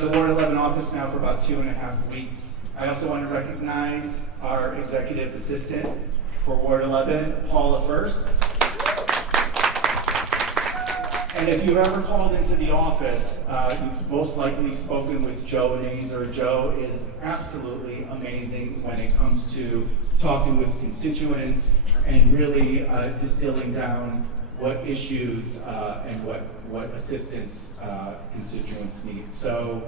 The Ward 11 office now for about 2.5 weeks. I also want to recognize our executive assistant for Ward 11, Paula First. And if you've ever called into the office, you've most likely spoken with Joe Nazer. Joe is absolutely amazing when it comes to talking with constituents and really distilling down what issues and what assistance constituents need. So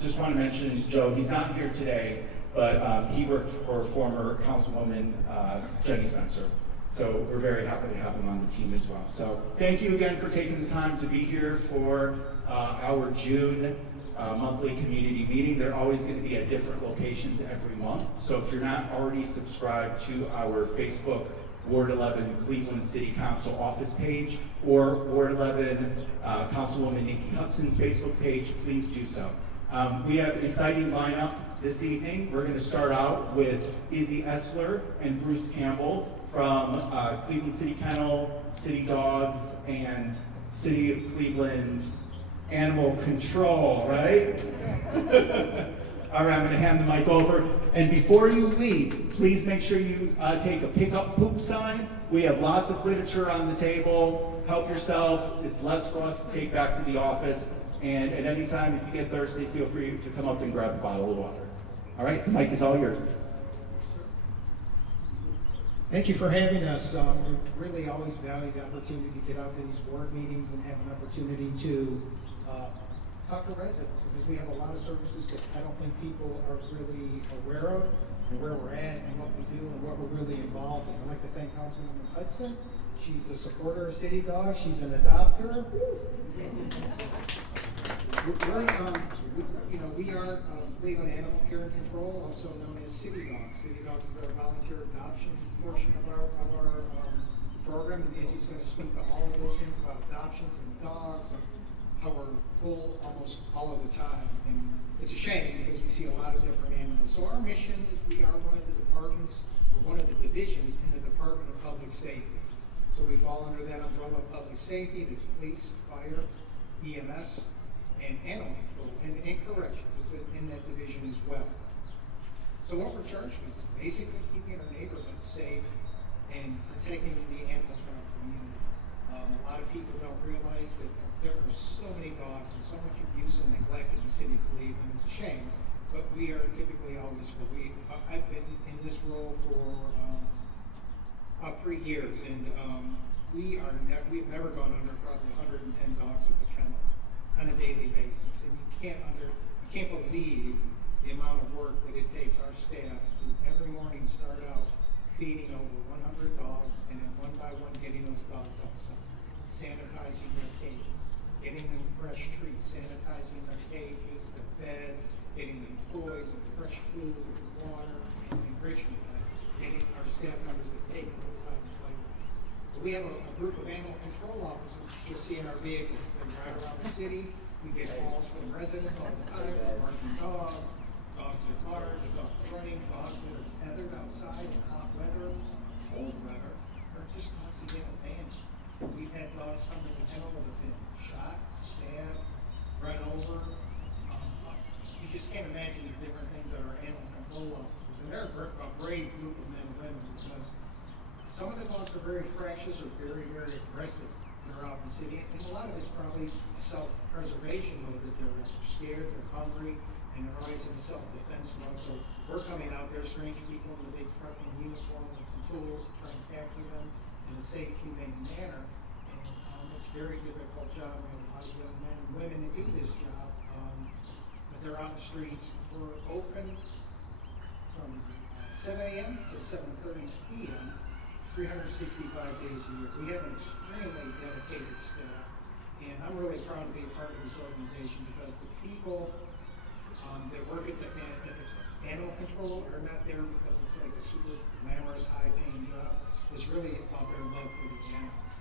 just want to mention Joe. He's not here today, but he worked for former Councilwoman Jenny Spencer. So we're very happy to have him on the team as well. So thank you again for taking the time to be here for our June monthly community meeting. They're always going to be at different locations every month. So if you're not already subscribed to our Facebook Ward 11 Cleveland City Council office page or Ward 11 Councilwoman Nikki Hudson's Facebook page, please do so. We have an exciting lineup this evening. We're going to start out with Izzy Essler and Bruce Campbell from Cleveland City Kennel, City Dogs, and City of Cleveland Animal Control, right? All right, I'm going to hand the mic over. And before you leave, please make sure you take a pick up poop sign. We have lots of literature on the table. Help yourselves. It's less for us to take back to the office. And at any time, if you get thirsty, feel free to come up and grab a bottle of water. All right, the mic is all yours. Thank you for having us. We really always value the opportunity to get out to these board meetings and have an opportunity to talk to residents, because we have a lot of services that I don't think people are really aware of, and where we're at and what we do and what we're really involved in. I'd like to thank Councilwoman Hudson. She's a supporter of City Dogs. She's an adopter. We are Cleveland Animal Care and Control, also known as City Dogs. City Dogs is our volunteer adoption portion of our program, and Izzy's going to speak to all of those things about adoptions and dogs and how we're full almost all of the time. And it's a shame because we see a lot of different animals. So our mission is we are one of the departments, or one of the divisions in the Department of Public Safety. So we fall under that umbrella of public safety. There's police, fire, EMS, and animal control, and corrections is in that division as well. So what we're charged with is basically keeping our neighborhoods safe and protecting the animals in our community. A lot of people don't realize that there are so many dogs and so much abuse and neglect in the city of Cleveland. It's a shame, but we are typically always I've been in this role for about 3 years, and we've never gone under probably 110 dogs at the kennel on a daily basis, and you can't believe the amount of work that it takes our staff to every morning start out feeding over 100 dogs, and then one by one getting those dogs outside, sanitizing their cages, getting them fresh treats, sanitizing their cages, their beds, getting them toys and fresh food and water and enrichment, getting our staff members to take them inside and play with them. But we have a group of animal control officers you'll see in our vehicles. They ride around the city. We get calls from residents all the time. We're marking dogs that are large, dogs running, dogs that are tethered outside in hot weather, cold weather, or just dogs that get abandoned. We've had dogs come to the kennel that have been shot, stabbed, run over. You just can't imagine the different things that our animal control officers, and they're a brave group of men and women, because some of the dogs are very fractious or very, very aggressive throughout the city, and a lot of it's probably self-preservation mode, that they're scared, they're hungry, and they're always in self-defense mode. So we're coming out there, strange people in a big truck and uniform with some tools to try and capture them in a safe, humane manner. And it's a very difficult job. We have a lot of young men and women that do this job, but they're out in the streets. We're open from 7 a.m. to 7:30 p.m. 365 days a year. We have an extremely dedicated staff, and I'm really proud to be a part of this organization, because the people that work at the animal control are not there because it's like a super glamorous, high-paying job. It's really about their love for the animals.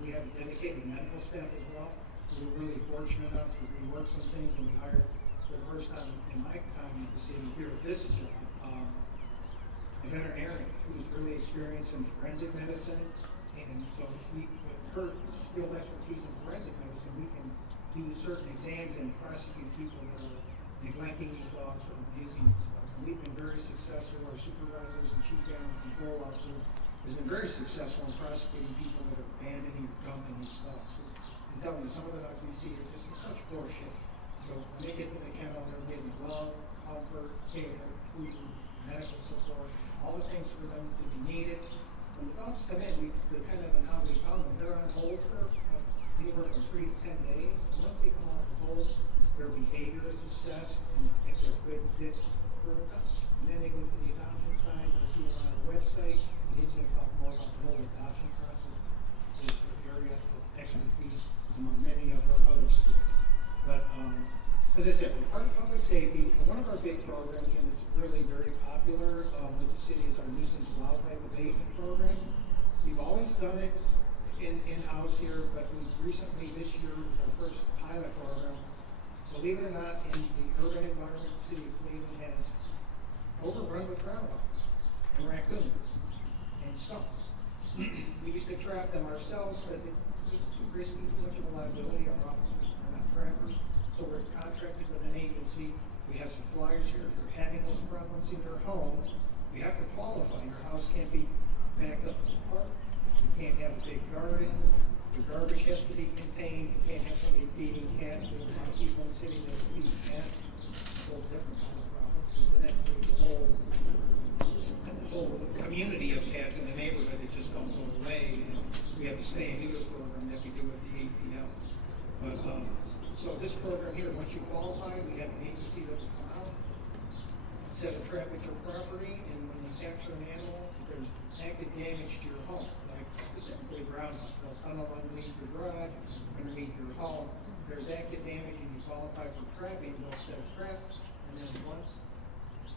We have a dedicated medical staff as well. We were really fortunate enough to rework some things, and we hired, for the first time in my time in the city here at this job, a veterinarian who's really experienced in forensic medicine, and so with her skilled expertise in forensic medicine, we can do certain exams and prosecute people that are neglecting these dogs or abusing these dogs. And we've been very successful. Our supervisors and chief animal control officer has been very successful in prosecuting people that are abandoning or dumping these dogs. I'm telling you, some of the dogs we see are just in such poor shape. So when they get to the kennel, they're getting love, comfort, care, food, medical support, all the things for them to be needed. When the dogs come in, depending on how we found them, they're on hold for anywhere from 3 to 10 days. And once they come off the hold, their behavior is assessed, and if they're good fit for adoption. And then they go to the adoption side. You'll see it on our website. He's going to talk more about the whole adoption process. There's an area of expertise among many of our other schools. But as I said, we're part of public safety. One of our big programs, and it's really very popular with the city, is our nuisance wildlife abatement program. We've always done it in-house here, but we recently, this year, was our first pilot program. Believe it or not, in the urban environment, the city of Cleveland has overrun with groundhogs and raccoons and skunks. We used to trap them ourselves, but it's too risky, too much of a liability. Our officers are not trappers, so we're contracted with an agency. We have some flyers here. If you're having those problems in your home, you have to qualify. Your house can't be backed up to the park. You can't have a big garden. The garbage has to be contained. You can't have somebody feeding cats. There's a lot of people in the city that feed cats. It's a whole different kind of problem, because then that brings a whole community of cats in the neighborhood that just don't go away. And we have a spay and neuter program that we do with the APL. But so this program here, once you qualify, we have an agency that will come out, set a trap at your property, and when you capture an animal, if there's active damage to your home, like specifically groundhogs, they'll tunnel underneath your garage, underneath your home. If there's active damage and you qualify for trapping, they'll set a trap, and then once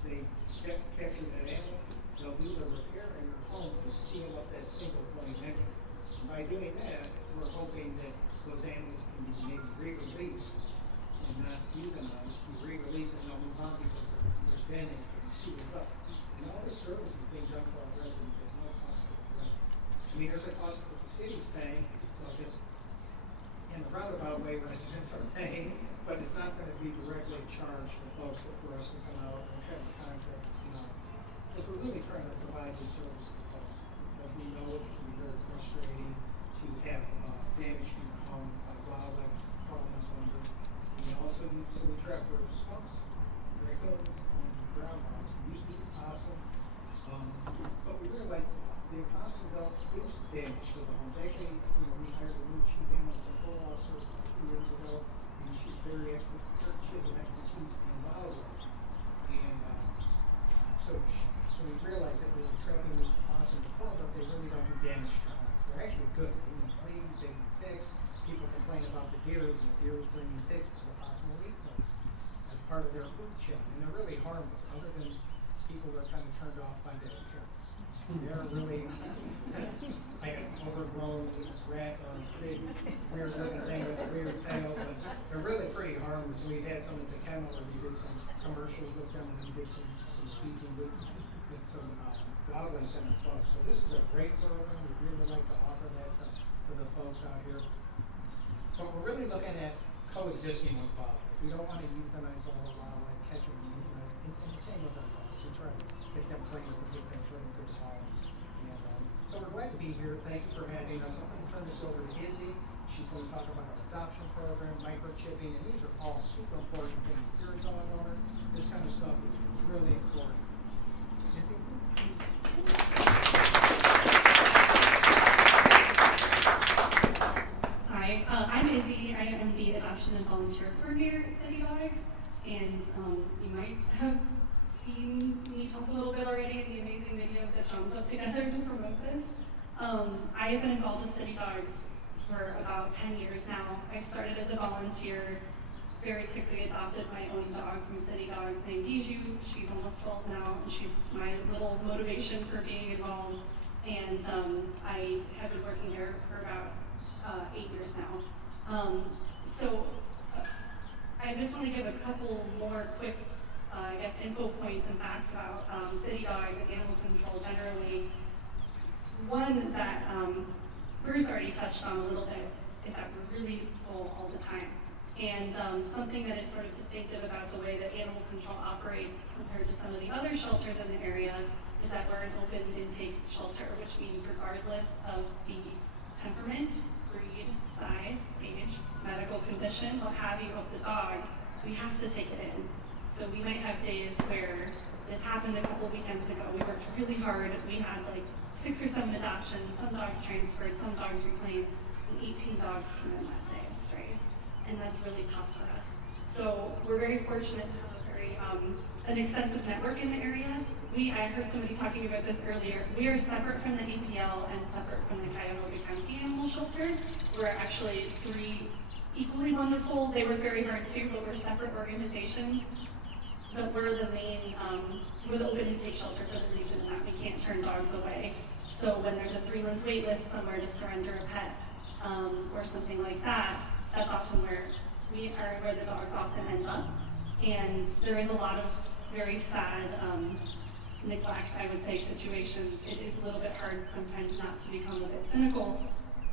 they capture that animal, they'll do the repair in your home to seal up that single point entry. And by doing that, we're hoping that those animals can be maybe re-released and not euthanized. We re-release and they'll move on because they're been and sealed up. And all this service is being done for our residents at no cost to the residents. I mean, there's a cost that the city's paying, so I guess in a roundabout way residents are paying, but it's not going to be directly charged to folks for us to come out and have a contract, because we're really trying to provide this service to folks. But we know it can be very frustrating to have damage to your home by wildlife crawling up under. We also so we trap for skunks, raccoons, and groundhogs. We used to do possum, but we realized the opossums don't do damage to the homes. Actually, we hired a new chief animal control officer 2 years ago, and she's very expert. She has an expertise in wildlife, and so we realized that we were trapping these opossums before, but they really don't do damage to homes. They're actually good. They eat fleas, they eat ticks. People complain about the deers, and the deers bringing ticks, but the opossum will eat those as part of their food chain. And they're really harmless, other than people are kind of turned off by their appearance. They're really like an overgrown rat or a big weird looking thing with a weird tail, but they're really pretty harmless. We had some at the kennel where we did some commercials with them, and we did some speaking with some wildlife center folks. So this is a great program. We'd really like to offer that to the folks out here. But we're really looking at coexisting with wildlife. We don't want to euthanize all the wildlife, catch them and euthanize. And the same with our dogs. We try to get them placed and get them put in good homes. And so we're glad to be here. Thank you for having us. I'm going to turn this over to Izzy. She's going to talk about our adoption program, microchipping, and these are all super important things. If you're a dog owner, this kind of stuff is really important. Izzy? Hi, I'm Izzy. I am the adoption and volunteer coordinator at City Dogs, and you might have seen me talk a little bit already in the amazing video that John put together to promote this. I have been involved with City Dogs for about 10 years now. I started as a volunteer, very quickly adopted my own dog from City Dogs named Bijou. She's almost 12 now, and she's my little motivation for being involved. And I have been working here for about 8 years now. I just want to give a couple more quick, info points and facts about City Dogs and animal control generally. One that Bruce already touched on a little bit is that we're really full all the time. And something that is sort of distinctive about the way that animal control operates compared to some of the other shelters in the area is that we're an open intake shelter, which means regardless of the temperament, breed, size, age, medical condition, what have you of the dog, we have to take it in. So we might have days where this happened a couple weekends ago. We worked really hard. We had like 6 or 7 adoptions, some dogs transferred, some dogs reclaimed, and 18 dogs came in that day as strays. And that's really tough for us. So we're very fortunate to have a very an extensive network in the area. I heard somebody talking about this earlier. We are separate from the APL and separate from the Cuyahoga County Animal Shelter. We're actually 3 equally wonderful. They work very hard too, but we're separate organizations. But we're the main, we're the open intake shelter for the reason that we can't turn dogs away. So when there's a 3-month wait list somewhere to surrender a pet or something like that, that's often where the dogs often end up. And there is a lot of very sad neglect, I would say, situations. It is a little bit hard sometimes not to become a bit cynical,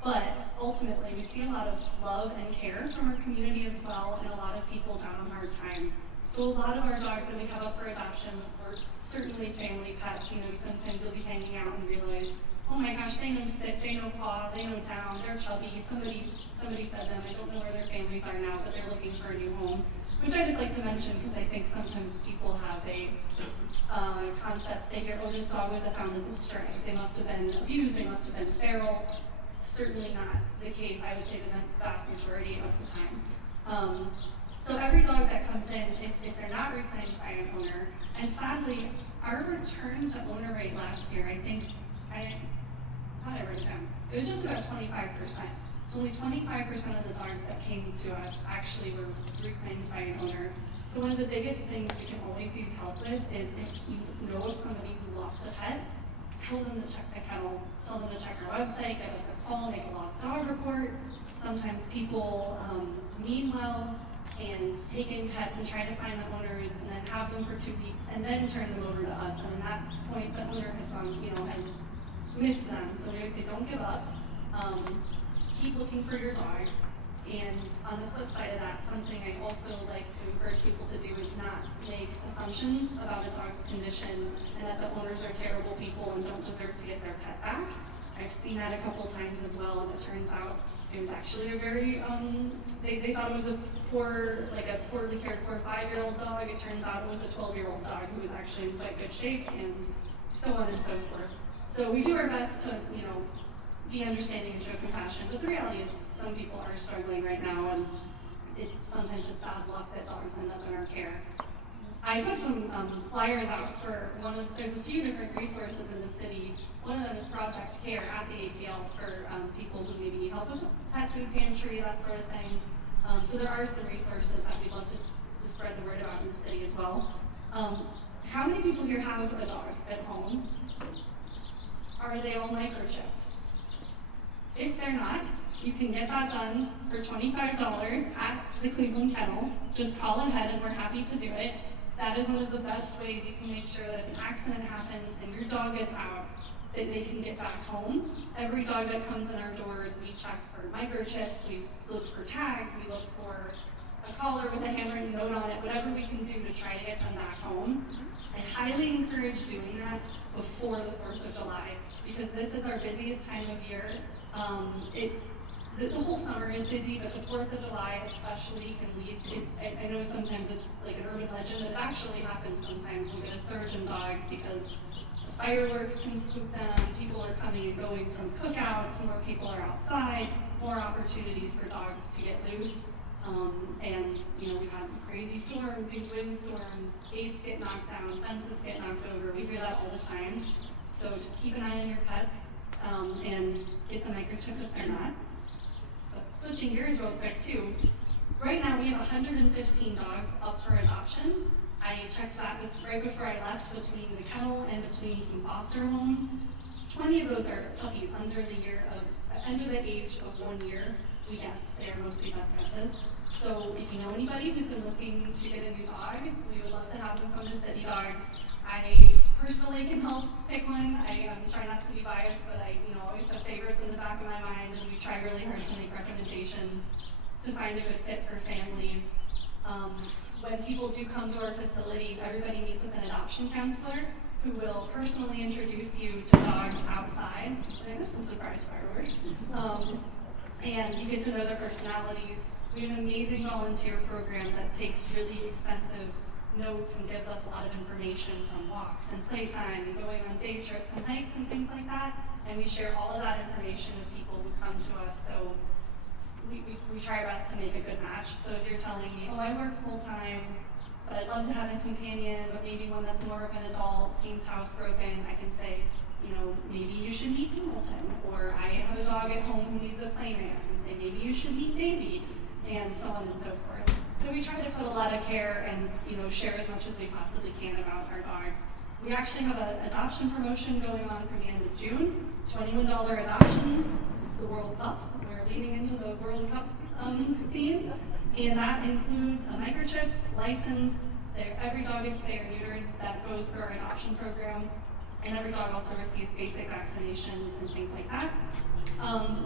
but ultimately we see a lot of love and care from our community as well, and a lot of people down on hard times. So a lot of our dogs that we have up for adoption are certainly family pets. You know, sometimes you'll be hanging out and realize, oh my gosh, they know sit, they know paw, they know down, they're chubby, somebody fed them. I don't know where their families are now, but they're looking for a new home. Which I just like to mention because I think sometimes people have a concept, they hear, oh, this dog was found as a stray. They must have been abused, they must have been feral. Certainly not the case, I would say, the vast majority of the time. So every dog that comes in, if they're not reclaimed by an owner, and sadly, our return to owner rate last year, I think, I thought I wrote it down, it was just about 25%. So only 25% of the dogs that came to us actually were reclaimed by an owner. So one of the biggest things we can always use help with is if you know of somebody who lost a pet, tell them to check the kennel, tell them to check our website, give us a call, make a lost dog report. Sometimes people mean well and take in pets and try to find the owners and then have them for 2 weeks and then turn them over to us. And at that point, the owner has gone, has missed them. So we always say, don't give up. Keep looking for your dog. And on the flip side of that, something I also like to encourage people to do is not make assumptions about a dog's condition and that the owners are terrible people and don't deserve to get their pet back. I've seen that a couple times as well, and it turns out it was actually a very, they thought it was a poorly cared for 5-year-old dog. It turns out it was a 12-year-old dog who was actually in quite good shape, and so on and so forth. So we do our best to, be understanding and show compassion, but the reality is some people are struggling right now, and it's sometimes just bad luck that dogs end up in our care. I put some flyers out for there's a few different resources in the city. One of them is Project Care at the APL for people who maybe need help with pet food pantry, that sort of thing. So there are some resources that we'd love to spread the word about in the city as well. How many people here have a dog at home? Are they all microchipped? If they're not, you can get that done for $25 at the Cleveland Kennel. Just call ahead and we're happy to do it. That is one of the best ways you can make sure that if an accident happens and your dog gets out, that they can get back home. Every dog that comes in our doors, we check for microchips, we look for tags, we look for a collar with a handwritten note on it, whatever we can do to try to get them back home. I highly encourage doing that before the 4th of July, because this is our busiest time of year. The whole summer is busy, but the 4th of July especially can lead. I know sometimes it's like an urban legend, but it actually happens sometimes. We'll get a surge in dogs because the fireworks can spook them, people are coming and going from cookouts, more people are outside, more opportunities for dogs to get loose. And we've had these crazy storms, these windstorms, gates get knocked down, fences get knocked over. We hear that all the time. So just keep an eye on your pets and get the microchip if they're not. But switching gears real quick too. Right now we have 115 dogs up for adoption. I checked that right before I left between the kennel and between some foster homes. 20 of those are puppies under the age of 1 year. We guess they are mostly best guesses. So if you know anybody who's been looking to get a new dog, we would love to have them come to City Dogs. I personally can help pick one. I try not to be biased, but I always have favorites in the back of my mind, and we try really hard to make recommendations. to find a good fit for families. When people do come to our facility, everybody meets with an adoption counselor who will personally introduce you to dogs outside. There's some surprise fireworks. And you get to know their personalities. We have an amazing volunteer program that takes really extensive notes and gives us a lot of information from walks and playtime and going on day trips and hikes and things like that. And we share all of that information with people who come to us. So we try our best to make a good match. So if you're telling me, oh, I work full time, but I'd love to have a companion, but maybe one that's more of an adult, seems housebroken, I can say, you know, maybe you should meet Hamilton, or I have a dog at home who needs a playmate. I can say, maybe you should meet Davy, and so on and so forth. So we try to put a lot of care and, you know, share as much as we possibly can about our dogs. We actually have an adoption promotion going on through the end of June. $21 adoptions. It's the World Cup. We're leading into the World Cup theme. And that includes a microchip, license. Every dog is spay or neutered. That goes through our adoption program. And every dog also receives basic vaccinations and things like that.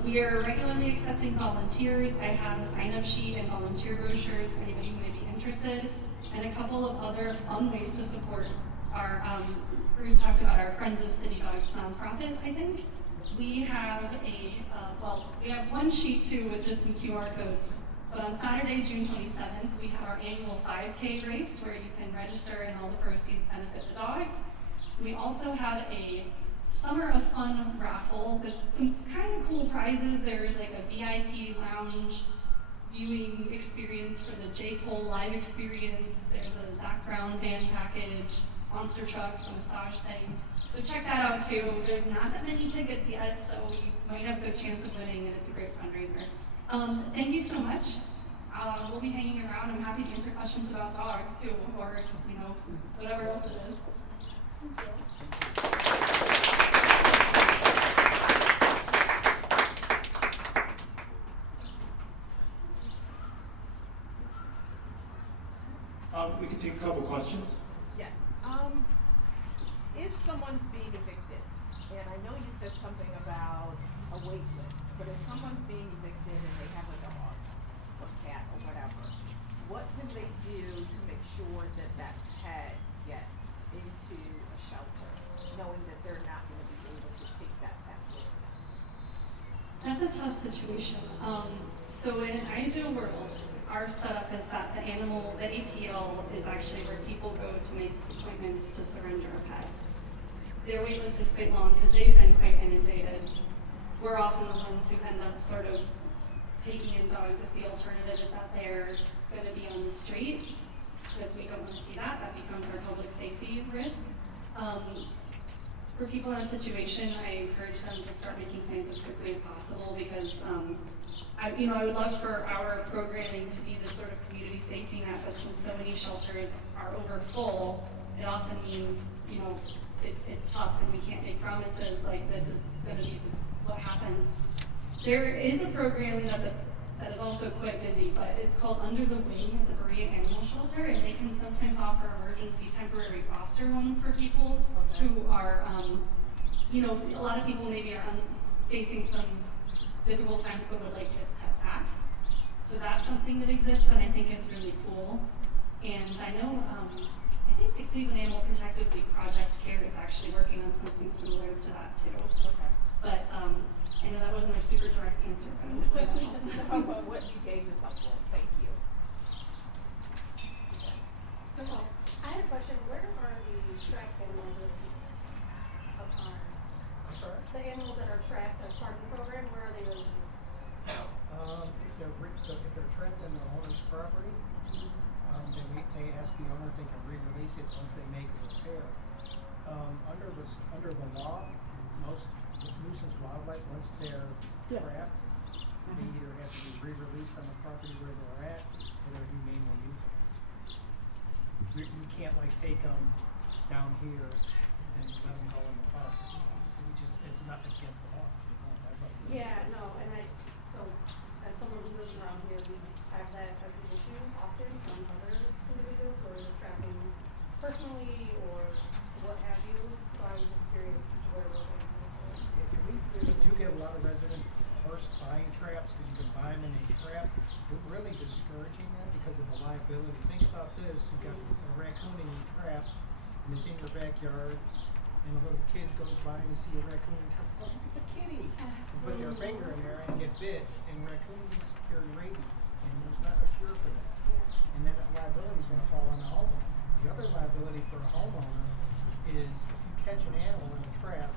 We are regularly accepting volunteers. I have a sign-up sheet and volunteer brochures for anybody who may be interested, and a couple of other fun ways to support our, Bruce talked about our Friends of City Dogs nonprofit, I think. We have we have one sheet too with just some QR codes, but on Saturday, June 27th, we have our annual 5K race where you can register and all the proceeds benefit the dogs. We also have a Summer of Fun raffle with some kind of cool prizes. There's like a VIP lounge viewing experience for the J. Cole live experience. There's a Zach Brown band package, monster trucks, a massage thing. So check that out too. There's not that many tickets yet, so you might have a good chance of winning, and it's a great fundraiser. Thank you so much. We'll be hanging around. I'm happy to answer questions about dogs too, or you know, whatever else it is. Thank you. We can take a couple questions. Yeah. If someone's being evicted, and I know you said something about a wait list, but if someone's being evicted and they have a dog or cat or whatever, what can they do to make sure that that pet gets into a shelter, knowing that they're not going to be able to take that pet with them? That's a tough situation. So in an ideal world, our setup is that the APL is actually where people go to make appointments to surrender a pet. Their wait list is quite long because they've been quite inundated. We're often the ones who end up sort of taking in dogs if the alternative is that they're going to be on the street, because we don't want to see that. That becomes our public safety risk. For people in that situation, I encourage them to start making plans as quickly as possible, because I would love for our programming to be this sort of community safety net, but since so many shelters are over full, it often means, it's tough and we can't make promises like this is going to be what happens. There is a program that is also quite busy, but it's called Under the Wing at the Berea Animal Shelter, and they can sometimes offer emergency temporary foster homes for people who are, a lot of people maybe are facing some difficult times but would like to pet back. So that's something that exists and I think is really cool. And I know, I think the Cleveland Animal Protective League Project Care is actually working on something similar to that too. Okay. But I know that wasn't a super direct answer, but hopefully that helped. What you gave is helpful. Thank you. Hello. I had a question. Where are the trapped animals of our? I'm sorry? The animals that are trapped as part of the program, where are they released? If they're trapped in their owner's property, then they ask the owner if they can re-release it once they make a repair. Under the law, most nuisance wildlife, once they're trapped, they either have to be re-released on the property where they're at, or they're humanely euthanized. You can't take them down here and let them go in the park. It's against the law. That's what it's Yeah, no, so as someone who lives around here, we have that as an issue often from other individuals who are trapping personally or what have you. So I was just curious where those animals were. We do get a lot of resident horse buying traps because you can buy them in a trap. But really, think about this, you've got a raccoon in your trap, and it's in your backyard, and a little kid goes by and you see a raccoon in your trap, oh, look at the kitty! You put their finger in there and get bit, and raccoons carry rabies, and there's not a cure for that. And then that liability is gonna fall on the homeowner. The other liability for a homeowner is if you catch an animal in a trap,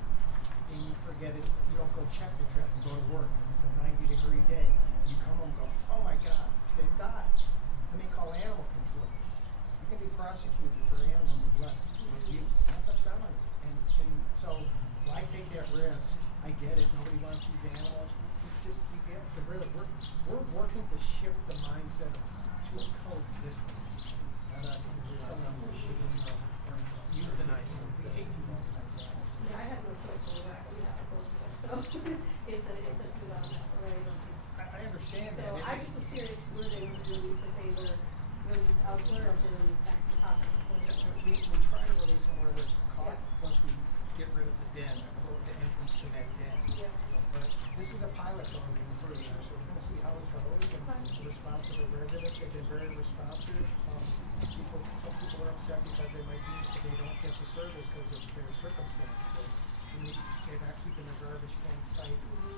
and you forget you don't go check the trap, you go to work, and it's a 90-degree day, you come home and go, oh my God, they died. Let me call animal control. You can be prosecuted for animal neglect or abuse. That's a felony. And so why take that risk? I get it. Nobody wants these animals. We get to really we're working to shift the mindset to a coexistence. Not shitting or euthanizing. We hate to euthanize animals. Yeah, I have no choice over that, we have to go through this, so it's a development, right? I understand So that. I just was curious where they were released, if they were released elsewhere, or if they were released back to the property. We try to release them where they're caught once we get rid of the den, or the entrance to that den. Yeah. But this is a pilot program for the year, so we're gonna see how it goes, and responsive to residents, they've been very responsive. Some people are upset because they don't get the service because of their circumstances. They're not keeping their garbage cans tight,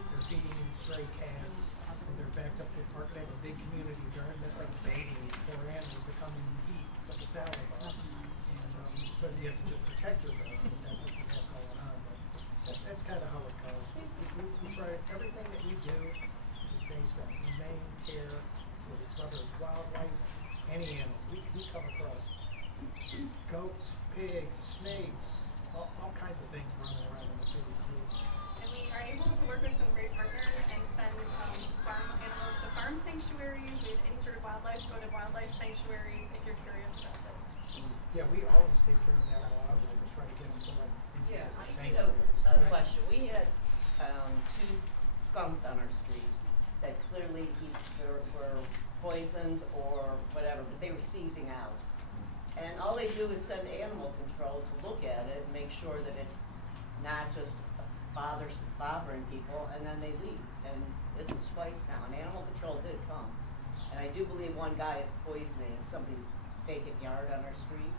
they're feeding stray cats, and they're backed up to the park. They have a big community garden that's like baiting for animals to come and eat. It's like a salad bar. And so you have to just protect your dog, but that's what you have going on. But that's kind of how it goes. We try, everything that we do is based on humane care, whether it's wildlife, any animal. We come across goats, pigs, snakes, all kinds of things running around in the city. And we are able to work with some great partners and send farm animals to farm sanctuaries. We have injured wildlife, go to wildlife sanctuaries if you're curious about this. Yeah, we always take care of animal wildlife and try to get them to like these Yeah, I did sanctuaries. a question. We had 2 skunks on our street that clearly were poisoned or whatever, but they were seizing out. And all they do is send animal control to look at it and make sure that it's not just bothering people, and then they leave. And this is twice now, and animal control did come. And I do believe one guy is poisoning somebody's vacant yard on our street,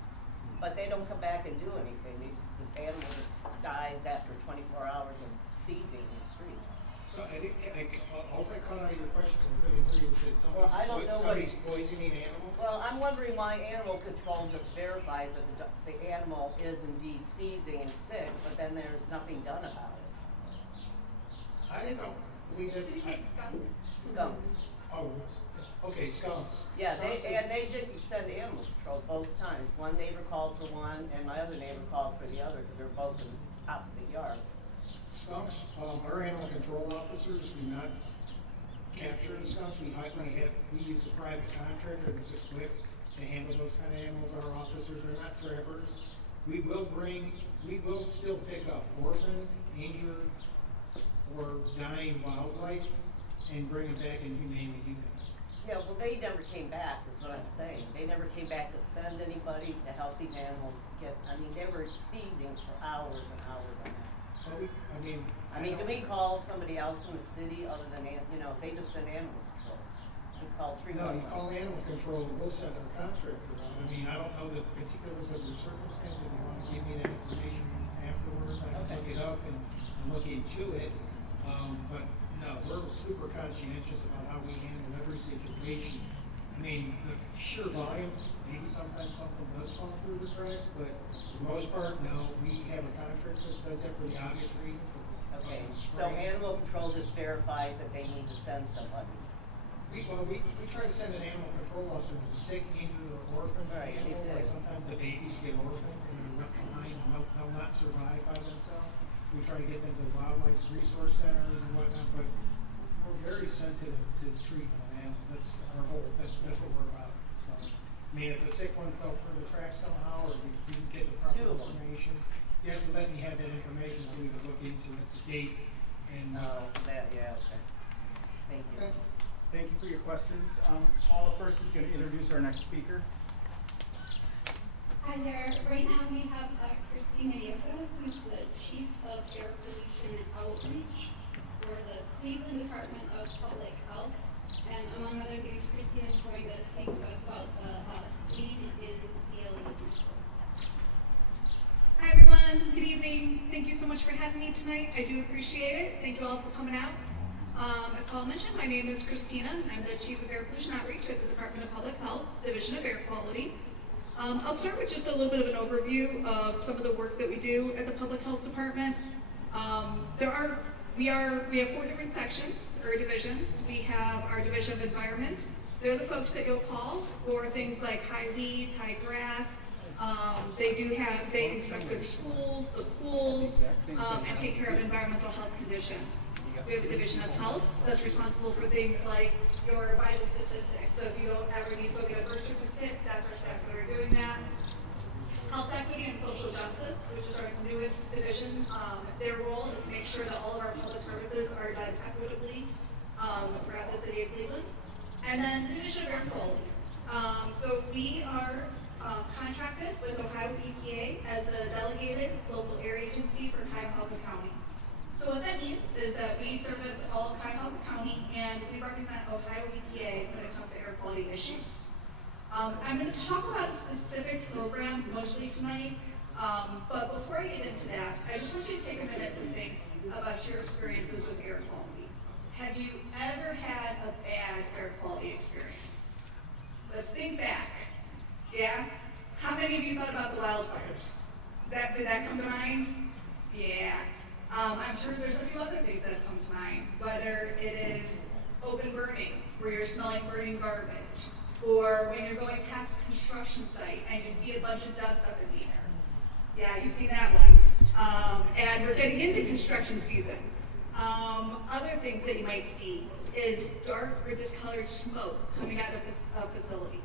but they don't come back and do anything. The animal just dies after 24 hours of seizing in the street. So all I caught out of your question, because I really agree, was that Well, I don't know somebody's poisoning animals? Well, I'm wondering why animal control just verifies that the animal is indeed seizing and sick, but then there's nothing done about it. I don't believe that. Did you say skunks? Skunks. Oh, okay, skunks. Yeah, Skunks they did send animal control both times. One neighbor called for one, and my other neighbor called for the other, because they're both in opposite yards. Skunks, our animal control officers do not capture the skunks. We use a private contractor that's equipped to handle those kind of animals. Our officers are not trappers. We will still pick up orphan, injured, or dying wildlife and bring them back in humane euthanasia. Yeah, well, they never came back, is what I'm saying. They never came back to send anybody to help these animals they were seizing for hours and hours on end. Do we call somebody else from the city other than, they just send animal control? We call 311. No, you call animal control, we'll send our contractor out. I don't know the particulars of your circumstances. If you want to give me that information afterwards, I can look it up and look into it. But no, we're super conscientious about how we handle every situation. The sheer volume, maybe sometimes something does fall through the cracks, but for the most part, no, we have a contractor that does that for the obvious reasons. Okay, so animal control just verifies that they need to send somebody. We try to send an animal control officer who's sick, injured, or orphan Right, me animals. too. Like sometimes the babies get orphaned and they're left behind and they'll not survive by themselves. We try to get them to wildlife resource centers and whatnot, but we're very sensitive to the treatment of animals. That's our whole, that's what we're about. So, if a sick one fell through the cracks somehow, or we didn't get the proper 2 of them. information, you have to let me have that information so we can look into it, the date, and. Okay. Thank you. Okay. Thank you for your questions. Paula first is going to introduce our next speaker. Hi there. Right now we have Christina Yeka, who's the Chief of Air Pollution Outreach for the Cleveland Department of Public Health. And among other things, Christina is going to speak to us about the much for having me tonight. I do appreciate it. Thank you all for coming out. As Paul mentioned, my name is Christina. I'm the Chief of Air Pollution Outreach at the Department of Public Health, Division of Air Quality. I'll start with just a little bit of an overview of some of the work that we do at the Public Health Department. We have 4 different sections or divisions. We have our Division of Environment. They're the folks that you'll call for things like high weeds, high grass. They inspect their schools, the pools, and take care of environmental health conditions. We have a Division of Health that's responsible for things like your vital statistics. So if you ever need to go get a birth certificate, that's our staff that are doing that. Health Equity and Social Justice, which is our newest division. Their role is to make sure that all of our public services are done equitably throughout the city of Cleveland. And then the Division of Air Quality. So we are contracted with Ohio EPA as the delegated local air agency for Cuyahoga County. So what that means is that we service all of Cuyahoga County and we represent Ohio EPA when it comes to air quality issues. I'm going to talk about a specific program mostly tonight, but before I get into that, I just want you to take a minute to think about your experiences with air quality. Have you ever had a bad air quality experience? Let's think back. Yeah? How many of you thought about the wildfires? Did that come to mind? Yeah. I'm sure there's a few other things that have come to mind, whether it is open burning, where you're smelling burning garbage, or when you're going past a construction site and you see a bunch of dust up in the air. Yeah, you've seen that one. And we're getting into construction season. Other things that you might see is dark or discolored smoke coming out of a facility.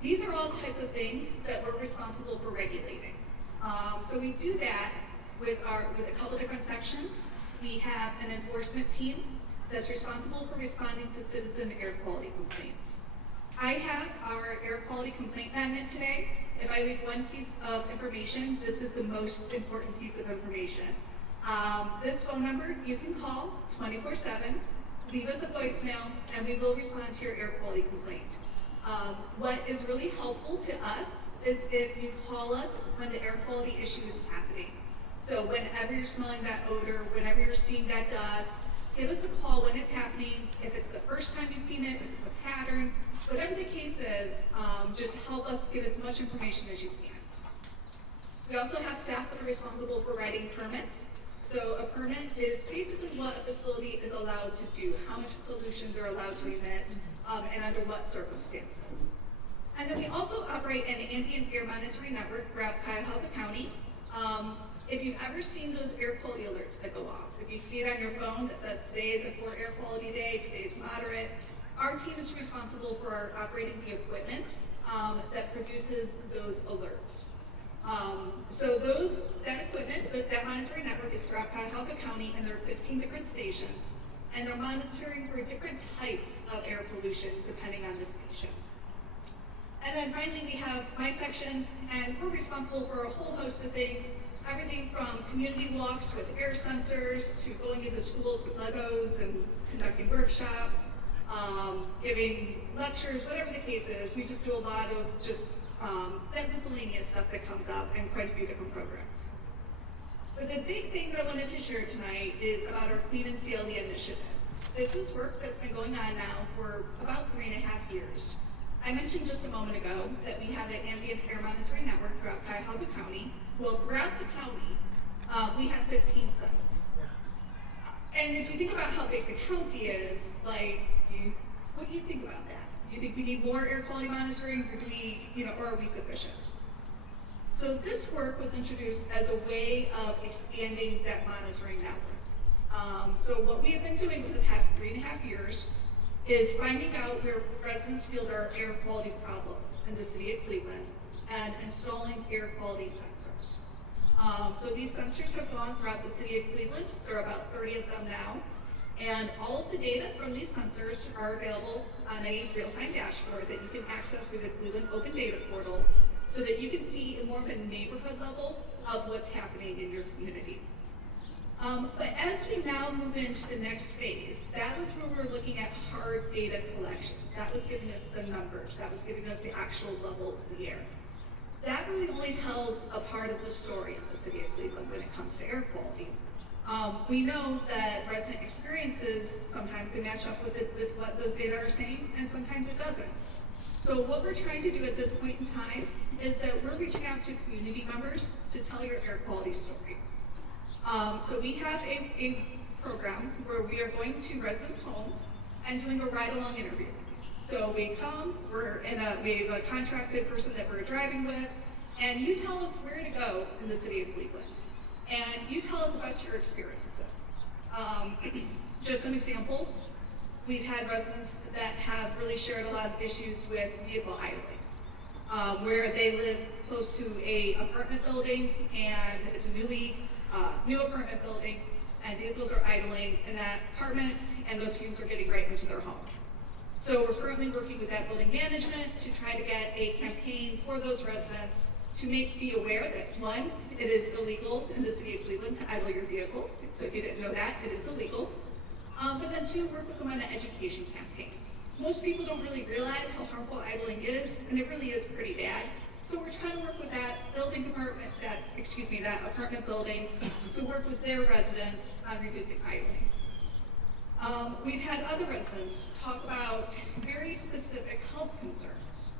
These are all types of things that we're responsible for regulating. So we do that with a couple different sections. We have an enforcement team that's responsible for responding to citizen air quality complaints. I have our air quality complaint magnet today. If I leave one piece of information, this is the most important piece of information. This phone number you can call 24/7, leave us a voicemail, and we will respond to your air quality complaint. What is really helpful to us is if you call us when the air quality issue is happening. So whenever you're smelling that odor, whenever you're seeing that dust, give us a call when it's happening. If it's the first time you've seen it, if it's a pattern, whatever the case is, just help us give as much information as you can. We also have staff that are responsible for writing permits. So a permit is basically what a facility is allowed to do, how much pollution they're allowed to emit, and under what circumstances. And then we also operate an ambient air monitoring network throughout Cuyahoga County. If you've ever seen those air quality alerts that go off, if you see it on your phone that says today is a poor air quality day, today is moderate, our team is responsible for operating the equipment that produces those alerts. So that equipment, that monitoring network is throughout Cuyahoga County, and there are 15 different stations, and they're monitoring for different types of air pollution depending on the station. And then finally, we have my section, and we're responsible for a whole host of things, everything from community walks with air sensors to going into schools with Legos and conducting workshops, giving lectures, whatever the case is. We just do a lot of just that miscellaneous stuff that comes up and quite a few different programs. But the big thing that I wanted to share tonight is about our Clean and CLE initiative. This is work that's been going on now for about 3.5 years. I mentioned just a moment ago that we have an ambient air monitoring network throughout Cuyahoga County. Well, throughout the county, we have 15 sites. And if you think about how big the county is, what do you think about that? Do you think we need more air quality monitoring, or are we sufficient? So this work was introduced as a way of expanding that monitoring network. So what we have been doing for the past 3.5 years is finding out where residents feel there are air quality problems in the city of Cleveland and installing air quality sensors. So these sensors have gone throughout the city of Cleveland. There are about 30 of them now. And all of the data from these sensors are available on a real-time dashboard that you can access through the Cleveland Open Data Portal so that you can see more of a neighborhood level of what's happening in your community. But as we now move into the next phase, that was where we're looking at hard data collection. That was giving us the numbers. That was giving us the actual levels of the air. that really only tells a part of the story of the city of Cleveland when it comes to air quality. We know that resident experiences, sometimes they match up with what those data are saying, and sometimes it doesn't. So what we're trying to do at this point in time is that we're reaching out to community members to tell your air quality story. So we have a program where we are going to residents' homes and doing a ride-along interview. So we come, we have a contracted person that we're driving with, and you tell us where to go in the city of Cleveland. And you tell us about your experiences. Just some examples. We've had residents that have really shared a lot of issues with vehicle idling, where they live close to a apartment building, and it's a new apartment building, and vehicles are idling in that apartment, and those fumes are getting right into their home. So we're currently working with that building management to try to get a campaign for those residents to be aware that, one, it is illegal in the city of Cleveland to idle your vehicle. So if you didn't know that, it is illegal. But then two, work with them on an education campaign. Most people don't really realize how harmful idling is, and it really is pretty bad. So we're trying to work with that apartment building to work with their residents on reducing idling. We've had other residents talk about very specific health concerns,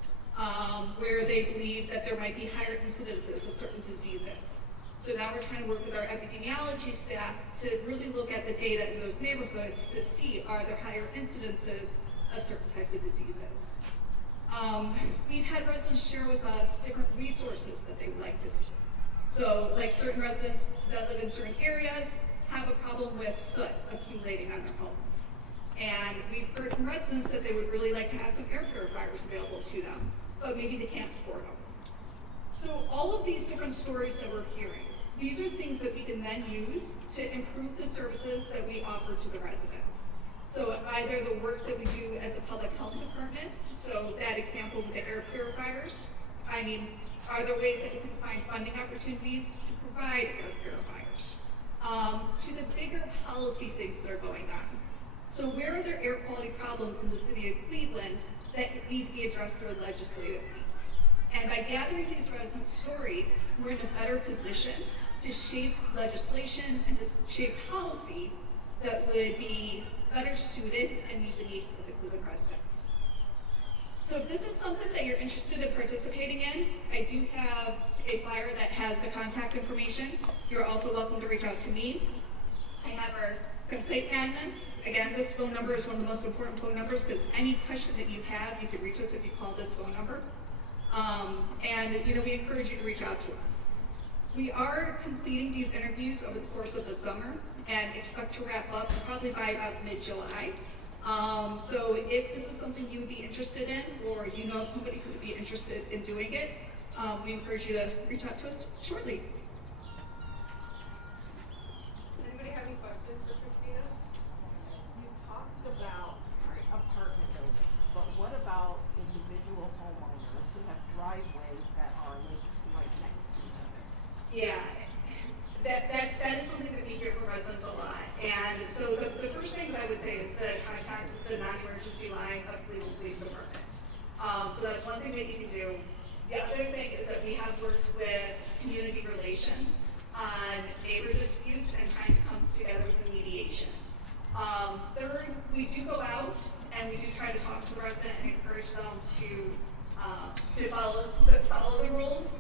where they believe that there might be higher incidences of certain diseases. So now we're trying to work with our epidemiology staff to really look at the data in those neighborhoods to see, are there higher incidences of certain types of diseases. We've had residents share with us different resources that they would like to see. So like certain residents that live in certain areas have a problem with soot accumulating on their homes. And we've heard from residents that they would really like to have some air purifiers available to them, but maybe they can't afford them. So all of these different stories that we're hearing, these are things that we can then use to improve the services that we offer to the residents. So either the work that we do as a public health department, so that example with the air purifiers, are there ways that we can find funding opportunities to provide air purifiers? To the bigger policy things that are going on. So where are there air quality problems in the city of Cleveland that need to be addressed through legislative means? And by gathering these resident stories, we're in a better position to shape legislation and to shape policy that would be better suited and meet the needs of the Cleveland residents. So if this is something that you're interested in participating in, I do have a flyer that has the contact information. You're also welcome to reach out to me. I have our complaint magnets. Again, this phone number is one of the most important phone numbers because any question that you have, you can reach us if you call this phone number. We encourage you to reach out to us. We are completing these interviews over the course of the summer and expect to wrap up probably by about mid-July. So if this is something you would be interested in, or you know of somebody who would be interested in doing it, we encourage you to reach out to us shortly. Anybody have any questions for Christina? You talked about, apartment buildings, but what about individual homeowners who have driveways that are right next to each other? Yeah, that is something that we hear from residents a lot. And so the first thing that I would say is to contact the non-emergency line of Cleveland Police Department. So that's one thing that you can do. The other thing is that we have worked with community relations on neighbor disputes and trying to come together with some mediation. Third, we do go out and we do try to talk to the resident and encourage them to follow the rules.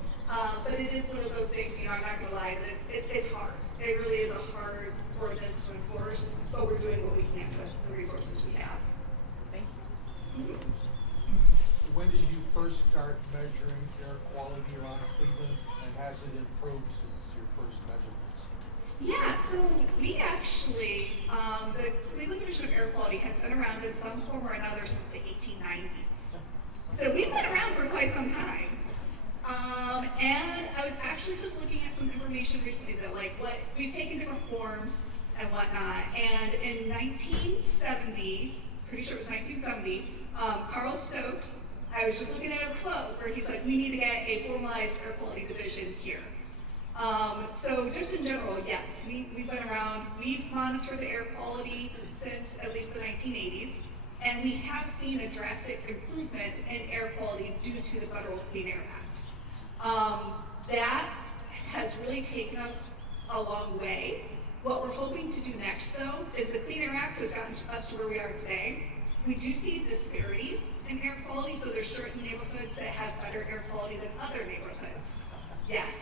But it is one of those things, I'm not gonna lie, that it's hard. It really is a hard ordinance to enforce, but we're doing what we can with the resources we have. Thank you. When did you first start measuring air quality around Cleveland, and has it improved since your first measurements? Yeah, so we actually, the Cleveland Division of Air Quality has been around in some form or another since the 1890s. So we've been around for quite some time. And I was actually just looking at some information recently that we've taken different forms and whatnot. And in 1970, pretty sure it was 1970, Carl Stokes, I was just looking at a quote where he's like, we need to get a formalized air quality division here. So just in general, yes, we've been around. We've monitored the air quality since at least the 1980s. And we have seen a drastic improvement in air quality due to the Federal Clean Air Act. That has really taken us a long way. What we're hoping to do next, though, is the Clean Air Act has gotten us to where we are today. We do see disparities in air quality, so there's certain neighborhoods that have better air quality than other neighborhoods. Yes.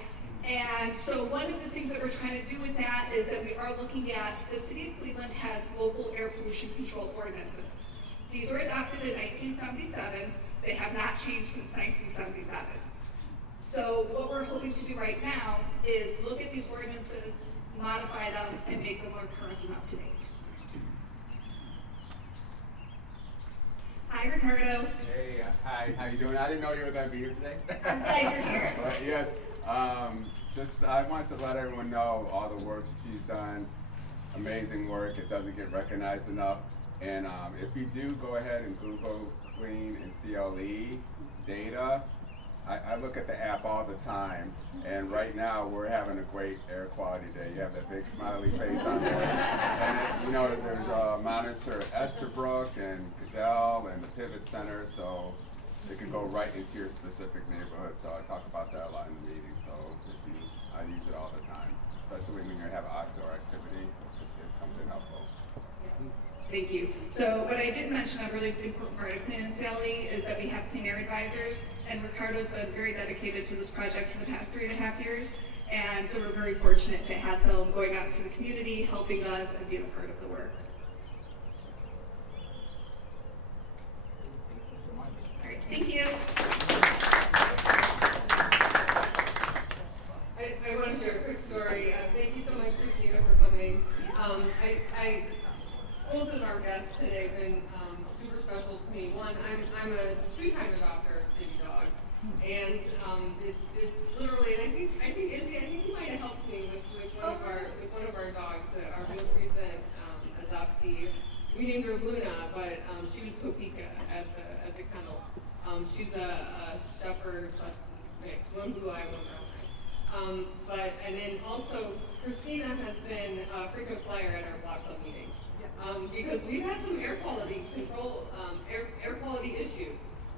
And so one of the things that we're trying to do with that is that we are looking at, the city of Cleveland has local air pollution control ordinances. These were adopted in 1977. They have not changed since 1977. So what we're hoping to do right now is look at these ordinances, modify them, and make them more current and up to date. Hi, Ricardo. Hey, hi, how you doing? I didn't know you were going to be here today. I'm glad you're here. But yes, I wanted to let everyone know all the work she's done. Amazing work. It doesn't get recognized enough. And if you do go ahead and Google clean and CLE data, I look at the app all the time, and right now we're having a great air quality day. You have that big smiley face on there. And you know, there's a monitor at Estherbrook and Cudell and the Pivot Center, so it can go right into your specific neighborhood. So I talk about that a lot in the meeting. So I use it all the time, especially when you have outdoor activity. It comes in helpful. Thank you. So what I didn't mention, a really important part of Clean and CLE is that we have clean air advisors, and Ricardo's been very dedicated to this project for the past 3.5 years, and so we're very fortunate to have him going out into the community, helping us, and being a part of the work. All right, thank you. I want to share a quick story. Thank you so much, Christina, for coming. Both of our guests today have been super special to me. One, I'm a 2-time adopter of city dogs, and it's literally. And I think Izzy, you might have helped me with one of our dogs, our most recent adoptee. We named her Luna, but she was Topeka at the kennel. She's a shepherd plus mix, one blue eye, one brown eye. And then also Christina has been a frequent flyer at our block club meetings. Because we've had some air quality control, air quality issues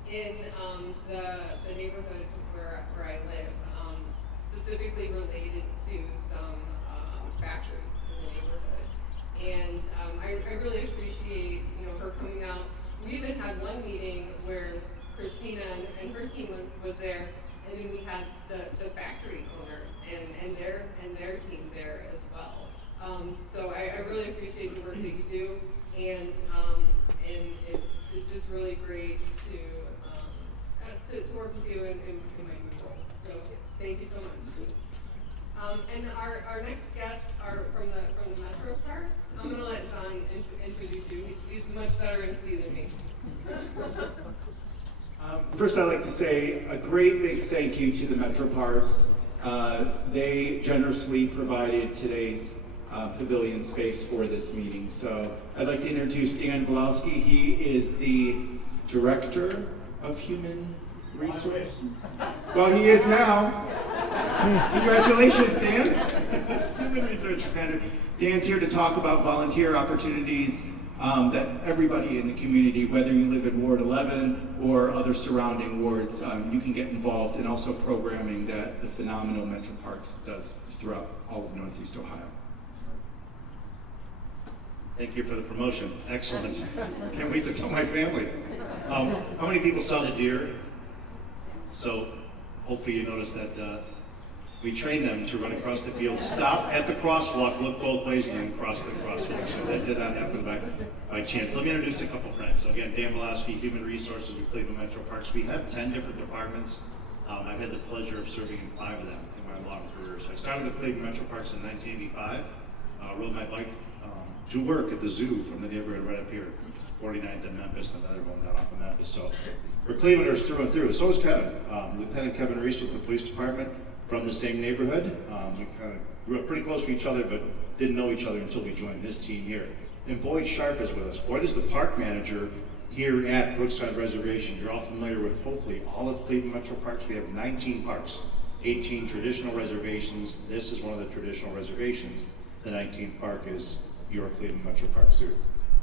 in the neighborhood where I live, specifically related to some factories in the neighborhood. And I really appreciate her coming out. We even had one meeting where Christina and her team was there, and then we had the factory owners and their team there as well. So I really appreciate the work that you do, and it's just really great to work with you in my new role. So thank you so much. And our next guests are from the Metro Parks. I'm going to let John introduce you. He's much better in C than me. First, I'd like to say a great big thank you to the Metro Parks. They generously provided today's pavilion space for this meeting. So I'd like to introduce Dan Volowski. He is the Director of Human Resources. Well, he is now. Congratulations, Dan. Human Resources Manager. Dan's here to talk about volunteer opportunities that everybody in the community, whether you live in Ward 11 or other surrounding wards, you can get involved, and also programming that the phenomenal Metro Parks does throughout all of Northeast Ohio. Thank you for the promotion. Excellent. Can't wait to tell my family. How many people saw the deer? So hopefully you noticed that we trained them to run across the field, stop at the crosswalk, look both ways, and then cross the crosswalk. So that did not happen by chance. Let me introduce a couple friends. So again, Dan Volowski, Human Resources with Cleveland Metro Parks. We have 10 different departments. I've had the pleasure of serving in 5 of them in my long career. So I started with Cleveland Metro Parks in 1985. Rode my bike to work at the zoo from the neighborhood right up here, 49th and Memphis, and another one down off of Memphis. So we're Clevelanders through and through. So is Kevin, Lieutenant Kevin Reese with the police department, from the same neighborhood. We kind of grew up pretty close to each other, but didn't know each other until we joined this team here. And Boyd Sharp is with us. Boyd is the park manager here at Brookside Reservation. You're all familiar with hopefully all of Cleveland Metro Parks. We have 19 parks, 18 traditional reservations. This is one of the traditional reservations. The 19th park is your Cleveland Metro Parks Zoo.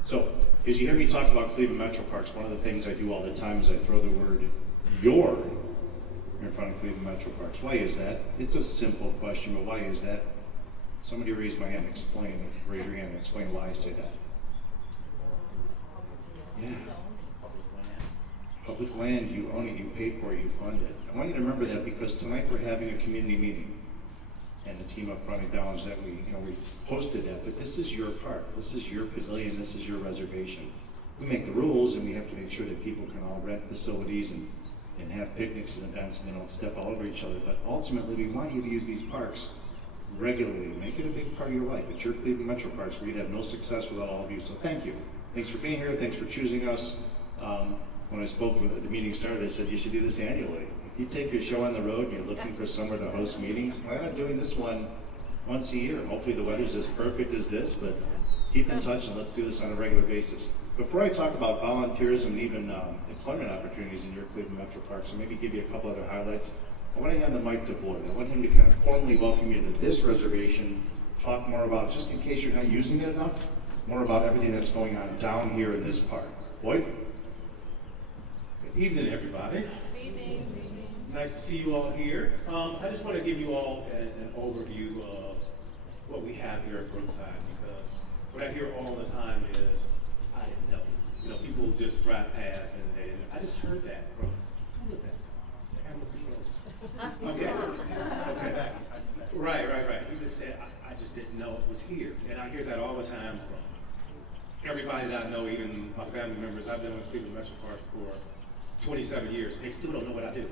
So, as you hear me talk about Cleveland Metro Parks, one of the things I do all the time is I throw the word "your" in front of Cleveland Metro Parks. Why is that? It's a simple question, but why is that? Somebody raise your hand and explain why I say that. Yeah. Public land, you own it, you pay for it, you fund it. I want you to remember that because tonight we're having a community meeting. And the team up front acknowledged that we hosted that, but this is your park, this is your pavilion, this is your reservation. We make the rules and we have to make sure that people can all rent facilities and have picnics and events and they don't step all over each other. But ultimately, we want you to use these parks regularly. Make it a big part of your life. It's your Cleveland Metro Parks where you'd have no success without all of you. So thank you. Thanks for being here. Thanks for choosing us. When I spoke with the meeting started, I said you should do this annually. If you take your show on the road and you're looking for somewhere to host meetings, why not doing this one once a year? Hopefully the weather's as perfect as this, but keep in touch and let's do this on a regular basis. Before I talk about volunteerism and even employment opportunities in your Cleveland Metro Park, so maybe give you a couple other highlights, I want to hand the mic to Boyd. I want him to kind of formally welcome you to this reservation, talk more about, just in case you're not using it enough, more about everything that's going on down here in this park. Boyd? Good evening, everybody. Nice to see you all here. I just want to give you all an overview of what we have here at Brookside, because what I hear all the time is, I didn't know. You know, people just drive past and they, I just heard that from, who was that? Okay. Okay. Right. He just said, I just didn't know it was here. And I hear that all the time from everybody that I know, even my family members. I've been with Cleveland Metro Parks for 27 years. They still don't know what I do,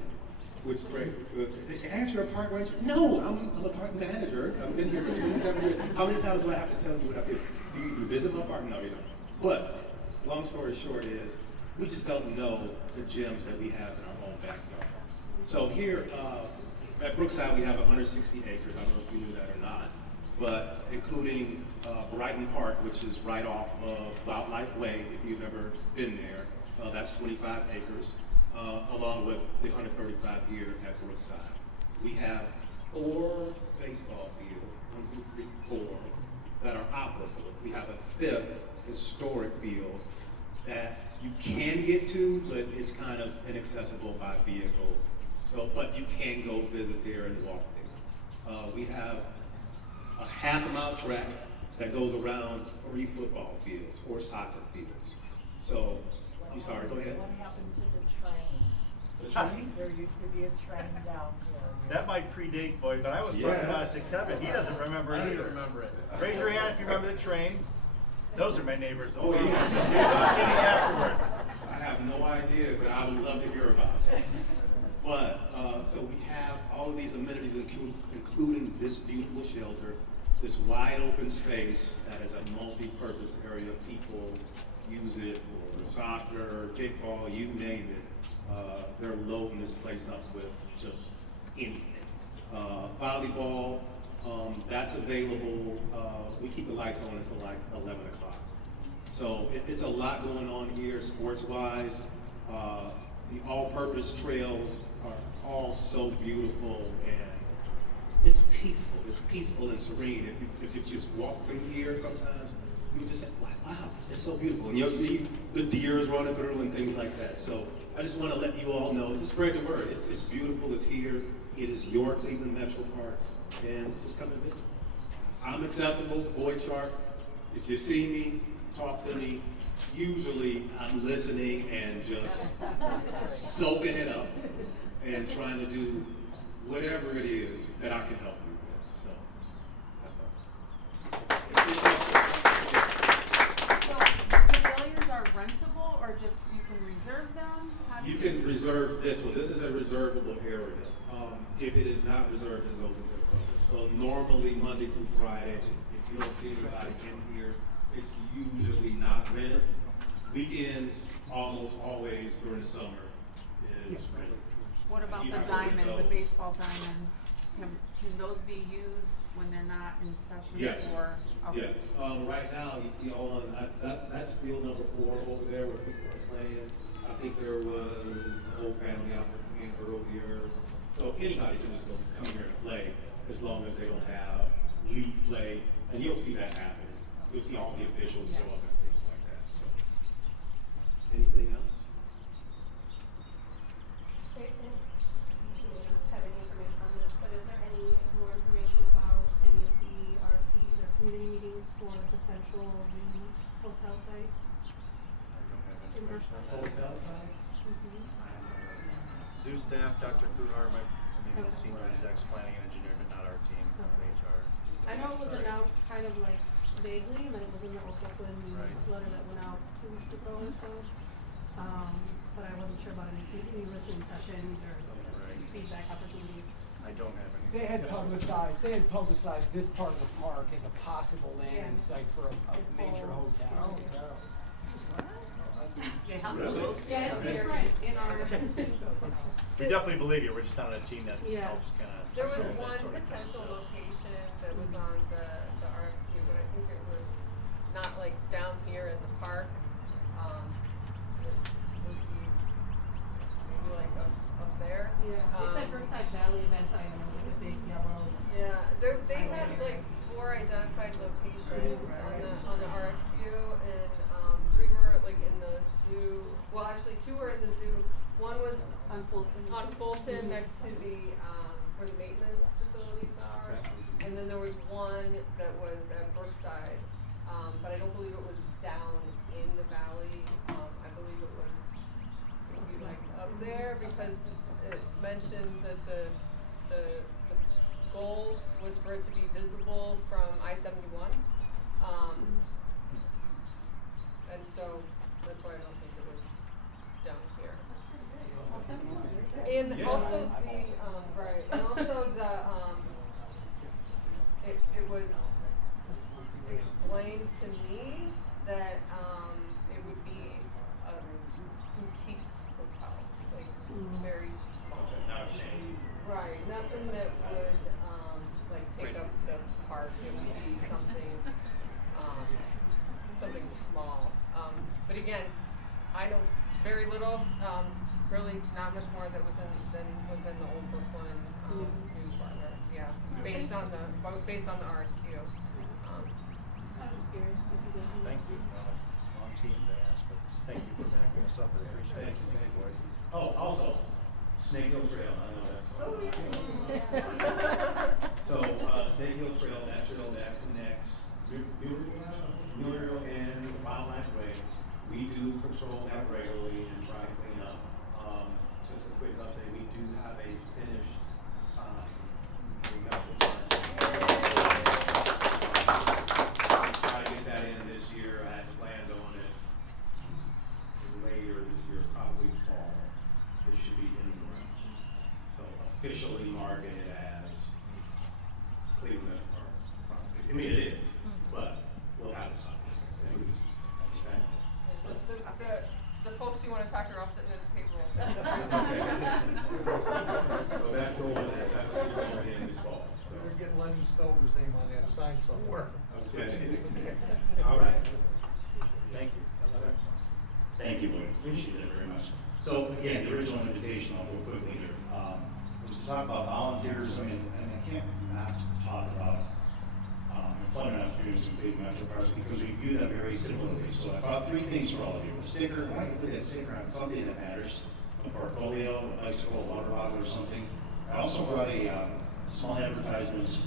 which is crazy. They say, aren't you a park ranger? No, I'm a park manager. I've been here for 27 years. How many times do I have to tell you what I do? Do you visit my park? No, you don't. But long story short is, we just don't know the gems that we have in our own backyard. So here at Brookside, we have 160 acres. I don't know if you knew that or not, but including Brighton Park, which is right off of Wildlife Way, if you've ever been there. That's 25 acres, along with the 135 here at Brookside. We have 4 baseball fields, 1, 2, 3, 4, that are operable. We have a 5th historic field that you can get to, but it's kind of inaccessible by vehicle. So, but you can go visit there and walk there. We have a half-mile track that goes around 3 football fields or soccer fields. So, I'm sorry, go ahead. What happened to the train? The train? There used to be a train down here. That might predate Boyd, but I was talking about it to Kevin. He doesn't remember it either. remember it. Raise your hand if you remember the train. Those are my neighbors. Oh, yeah. Let's get it afterward. I have no idea, but I would love to hear about it. But, so we have all of these amenities, including this beautiful shelter, this wide open space that is a multi-purpose area. People use it for soccer, kickball, you name it. They're loading this place up with just anything. Volleyball, that's available. We keep the lights on until like 11 o'clock. So it's a lot going on here sports-wise. The all-purpose trails are all so beautiful, and it's peaceful. It's peaceful and serene. If you just walk through here sometimes, you just say, wow, it's so beautiful. And you'll see the deers running through and things like that. So I just want to let you all know, just spread the word. It's beautiful, it's here. It is your Cleveland Metro Park, and just come and visit. I'm accessible, Boyd Sharp. If you see me, talk to me. Usually I'm listening and just soaking it up and trying to do whatever it is that I can help you with. So that's all. So pavilions are rentable, or just you can reserve them? How do You can reserve this one. This is a reservable area. If it is not reserved, it's open to the public. So normally Monday through Friday, if you don't see anybody in here, it's usually not rented. Weekends, almost always during the summer, is rented. What about You the have to rent diamond, the those. baseball diamonds? Can those be used when they're not in session? Yes. Or, okay. Yes. Right now, you see all on that's field number 4 over there where people are playing. I think there was the whole family out there playing earlier. So anybody can just go come here and play as long as they don't have league play, and you'll see that happen. You'll see all the officials show up and things like that. So, anything else? staff, Dr. Kuhar, maybe the senior execs, planning and engineering, but not our team, HR. I know it was Sorry. announced kind of like vaguely, and then it was in the Oakland Right. letter that went out 2 weeks ago or so. But I wasn't sure about any listening sessions or Right. feedback opportunities. I don't have any. They had publicized this part of the park as a possible landing Yeah. site for a It's major full. hotel. Yeah. Really? Yeah, it's different in our. We definitely believe you, we're just not a team that Yeah. helps kind of. There was one potential location that was on the RFQ, but I think it was not like down here in the park. It would be maybe like up there. Yeah, it said Brookside Valley events item, like a big yellow. Yeah, they had like 4 identified locations on the RFQ, and 3 were like in the zoo. Well, actually 2 were in the zoo. One was On Fulton. on Fulton next to the where the maintenance facilities are, and then there was one that was at Brookside, but I don't believe it was down in the valley. I believe it was maybe like up there, because it mentioned that the goal was for it to be visible from I-71, and so that's why I don't think it was down here. And Yeah. also the, right, and also the, it was explained to me that, it would be a boutique hotel, like very small. Not a chain. Right, nothing that would, like take up the park, it would be something, something small. But again, I know very little, really not much more that was than was in the Old Brooklyn, newsletter, yeah, based on the RFQ. I'm just curious if you guys. Thank you. Long team to ask, but thank you for backing us up, I appreciate it. Thank you. Oh, also, Snake Hill Trail, I know that's. So, Snake Hill Trail, that trail that connects Muriel and Wildlife Way. We do patrol that regularly and try to clean up. Just a quick update, we do have a finished sign. We got the try to get that in this year. I had planned on it later this year, probably fall. It should be in the ground. So officially marketed as Cleveland Park property. I mean, it is, but we'll have a sign. At least. Okay. The folks you wanna talk to are all sitting at a table. So that's the one that's going in this fall. So. We're getting Lenny Stover's name on that sign somewhere. Okay. All right. Thank you. Thank you, Lloyd. Appreciate it very much. So again, the original invitation, I'll go quickly here, was to talk about volunteers. I mean, and I can't not talk about employment opportunities in big metro parks because we view them very similarly. So I brought 3 things for all of you. A sticker, why don't you put that sticker on something that matters? A portfolio, a bicycle, a water bottle or something. I also brought a small advertisement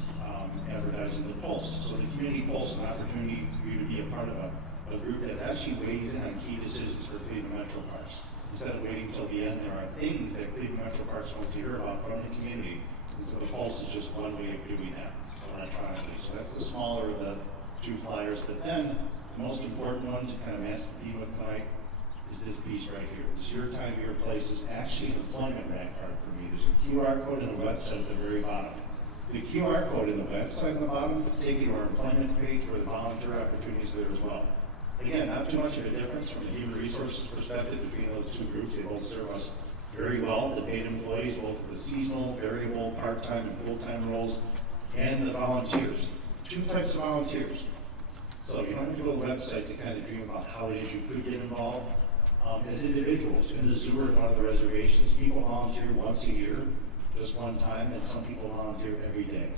advertising the Pulse. So the community Pulse, an opportunity for you to be a part of a group that actually weighs in on key decisions for Cleveland Metro Parks. Instead of waiting until the end, there are things that Cleveland Metro Parks wants to hear about from the community. And so the Pulse is just one way of doing that electronically. So that's the smaller of the 2 flyers. But then the most important one to kind of match the theme of tonight is this piece right here. This Your Time, Your Place is actually an employment rack card for me. There's a QR code in the website at the very bottom. The QR code in the website on the bottom will take you to our employment page where the volunteer opportunities are there as well. Again, not too much of a difference from a human resources perspective between those 2 groups. They both serve us very well. The paid employees, both of the seasonal, variable, part-time, and full-time roles, and the volunteers. 2 types of volunteers. So you don't have to go to the website to kind of dream about how it is you could get involved. As individuals, in the zoo or in one of the reservations, people volunteer once a year, just one time, and some people volunteer every day.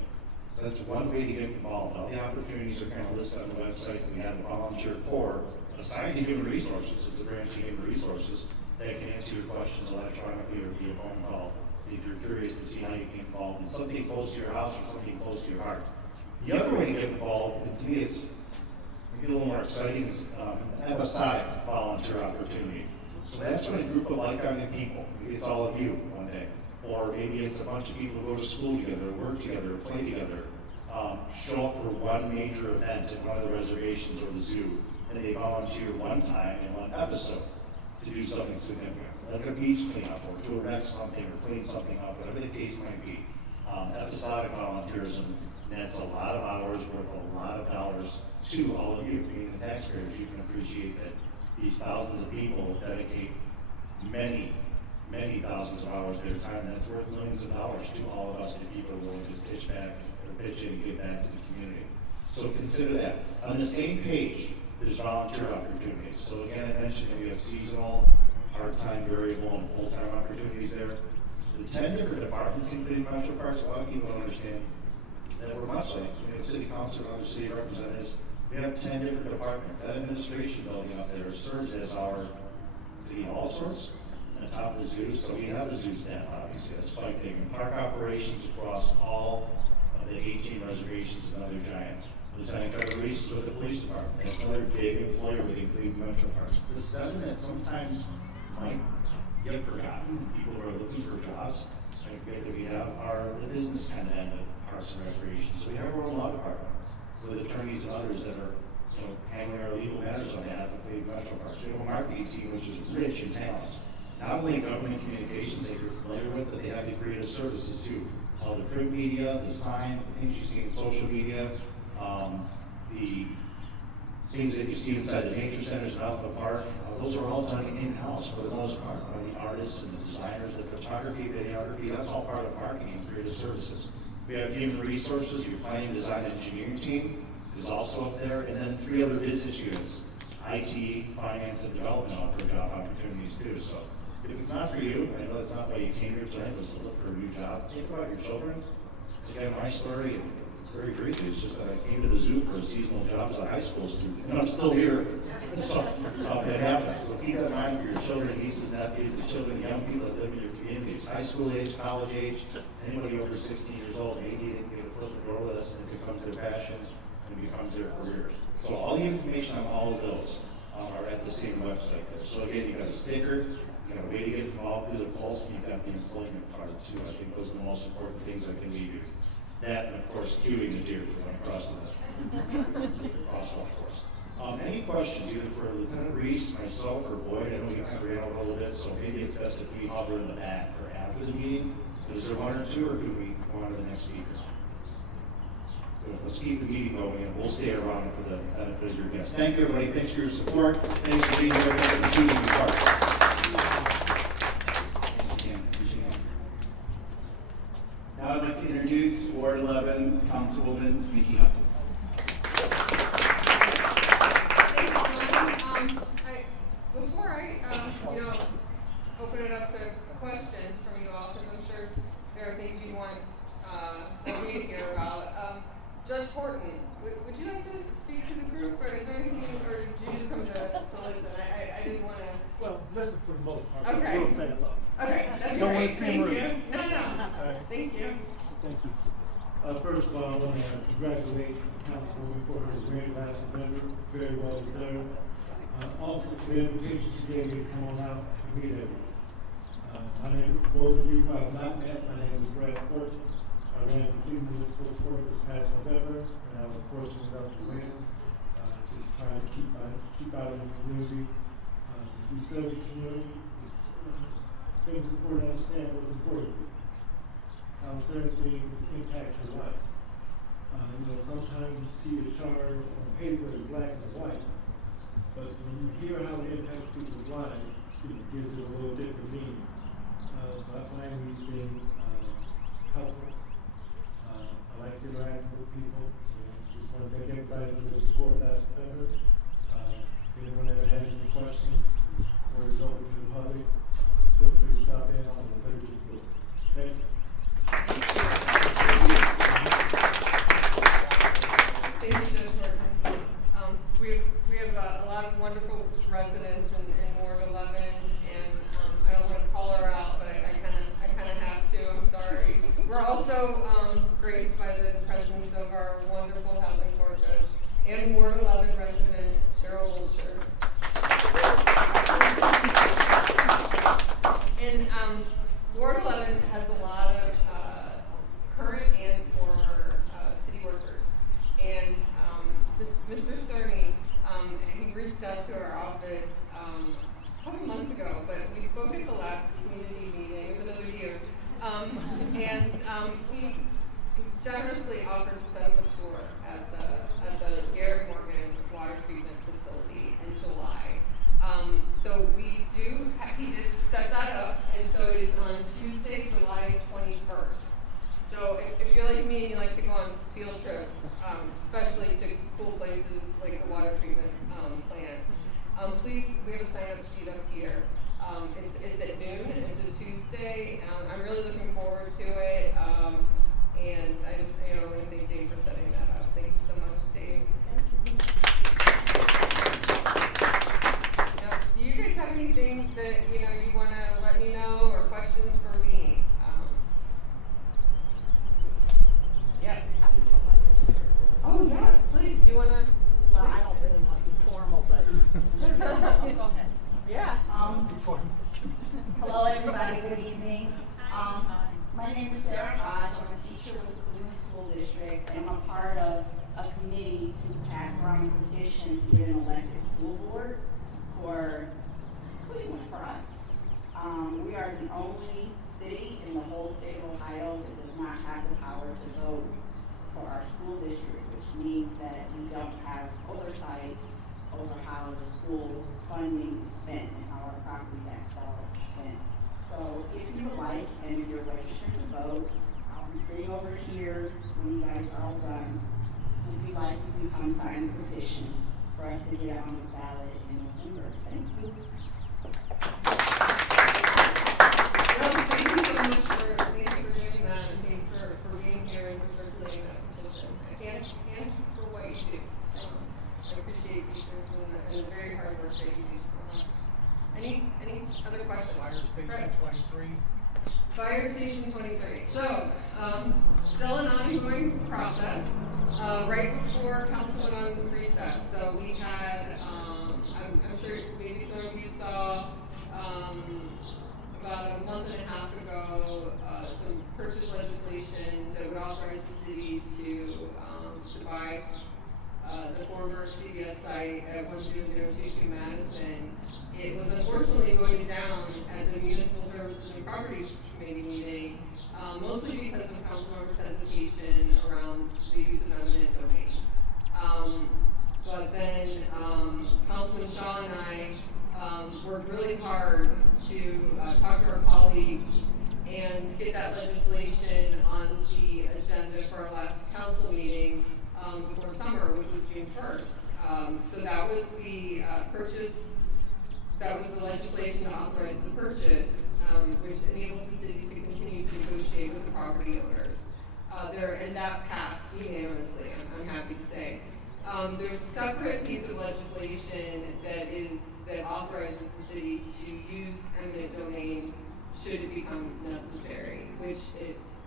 So that's one way to get involved. All the opportunities are kind of listed on the website. We have a volunteer corps assigned to human resources. It's a branch of human resources that can answer your questions electronically or via phone call if you're curious to see how you get involved in something close to your house or something close to your heart. The other way to get involved, and to me it's a little more exciting, is an episodic volunteer opportunity. So that's when a group of like-minded people, maybe it's all of you one day, or maybe it's a bunch of people who go to school together, work together, play together, show up for one major event at one of the reservations or the zoo, and they volunteer one time in one episode to do something significant, like a beach cleanup or to erect something or clean something up, whatever the case might be. Episodic volunteerism, and that's a lot of hours worth a lot of dollars to all of you, being the taxpayers. You can appreciate that these thousands of people dedicate many thousands of hours of their time. That's worth millions of dollars to all of us, and people will just pitch back or pitch in and give back to the community. So consider that. On the same page, there's volunteer opportunities. So again, I mentioned that we have seasonal, part-time, variable, and full-time opportunities there. The 10 different departments in Cleveland Metro Parks, a lot of people don't understand that we're much like, city council and other city representatives. We have 10 different departments. That administration building up there serves as our city hall source on top of the zoo. So we have a zoo staff, obviously, that's quite big. And park operations across all of the 18 reservations is another giant. Lieutenant Governor Reese is with the police department. That's another big employer within Cleveland Metro Parks. The 7 that sometimes might get forgotten, people who are looking for jobs, I forget that we have the business kind of end of parks and recreation. So we have our own law department with attorneys and others that are handling our legal matters on behalf of Cleveland Metro Parks. We have a marketing team which is rich in talent. Not only government communications that you're familiar with, but they have the creative services too. All the print media, the signs, the things you see in social media, the things that you see inside the nature centers and out in the park, those are all done in-house for the most part by the artists and the designers, the photography, videography, that's all part of marketing and creative services. We have human resources, your planning, design, and engineering team is also up there, and then 3 other business units, IT, finance, and development offer job opportunities too. So if it's not for you, I know that's not why you came here tonight, was to look for a new job. Think about your children. Again, my story, very briefly, it's just that I came to the zoo for a seasonal job as a high school student, and I'm still here. So it happens. So keep that in mind for your children, nieces, nephews, the children, young people that live in your communities, high school age, college age, anybody over 16 years old, maybe they can get a foot in the door with us, and it becomes their passion and it becomes their careers. So all the information on all of those are at the same website there. So again, you've got a sticker, you've got a way to get involved through the pulse, and you've got the employment part too. I think those are the most important things I can leave you. That, and of course, cueing the deer going across to the crosswalk course. Any questions, either for Lieutenant Reese, myself, or Boyd? I know we kind of ran over a little bit, so maybe it's best if we hover in the back for after the meeting. Is there 1 or 2, or do we go on to the next speaker? Good. Let's keep the meeting going, and we'll stay around for the benefit of your guests. Thank you, everybody. Thanks for your support. Thanks for being here. Thanks for choosing your part. Now I'd like to introduce Ward 11 Councilwoman Vicki Hudson. Before I, open it up to questions from you all, because I'm sure there are things you want me to hear about. Judge Horton, would you like to speak to the group, or is there anything, or did you just come to listen? I didn't want to. Well, listen for the most part. Okay. We'll say hello. Okay, that'd be Don't great. want to Thank seem rude. you. No. All right. Thank you. Thank you. First of all, I want to congratulate the Councilwoman for her grant last November. Very well deserved. Also, the invitation she gave me to come on out and meet everyone. My name, for those of you who I have not met, my name is Brad Horton. I ran for Cleveland Municipal Court this past November, and I was fortunate enough to win. Just trying to keep out in the community. Since we serve the community, it's important to understand what's important. How certain things impact your life. Sometimes you see a charge on paper in black and white, but when you hear how it impacts people's lives, it gives it a little different meaning. So I find these things helpful. I like interacting with people, and just want to thank everybody for their support last November. If anyone ever has any questions, or is open to the public, feel free to stop in on the 30th floor. Thank you. Thank you, Judge Horton. We have a lot of wonderful residents in Ward 11, and I don't want to call her out, but I kind of have to. I'm sorry. We're also graced by the presence of our wonderful housing court judge and Ward 11 resident Cheryl Wilshire. we generously offered to set up a tour at the Gary Morgan water treatment facility in July. So he did set that up, and so it is on Tuesday, July 21st. So if you're like me and you like to go on field trips, especially to cool places like the water treatment plant, please, we have a sign-up sheet up here. It's at noon, and it's a Tuesday. I'm really looking forward to it, and I just want to thank Dave for setting that up. Thank you so much, Dave. Now, do you guys have anything that you want to let me know or questions for me? Yes. Oh yes, please. Do you want to? Well, I don't really want to be formal, but go ahead. Yeah. Hello, everybody. Good evening. My name is Sarah Hodge. I'm a teacher with the Cleveland School District, and I'm a part of a committee to pass around a petition to get an elected school board for Cleveland, for us. We are the only city in the whole state of Ohio that does not have the power to vote for our school district, which means that we don't have oversight over how the school funding is spent and how our property tax dollars are spent. So if you would like, and if you're registered to vote, I'll be sitting over here when you guys are all done. If you'd like, you can come sign the petition for us to get on the ballot in November. Thank you. Well, thank you so much for doing that, and thank you for being here and for circulating that petition. And for what you do. I appreciate teachers and the very hard work that you do so much. Any other questions? Fire Station Right. 23. Fire Station 23. So, still an ongoing process. Right before council went on recess, so we had, I'm sure maybe some of you saw, about a month and a half ago, some purchase legislation that would authorize the city to buy the former CVS site at 10022 Madison. It was unfortunately voted down at the Municipal Services and Properties Committee meeting, mostly because of council members' hesitation around the use of eminent domain. But then Councilman Shaw and I worked really hard to talk to our colleagues and get that legislation on the agenda for our last council meeting before summer, which was June 1st. So that was the purchase. That was the legislation to authorize the purchase, which enables the city to continue to negotiate with the property owners. And that passed unanimously, I'm happy to say. There's a separate piece of legislation that authorizes the city to use eminent domain should it become necessary,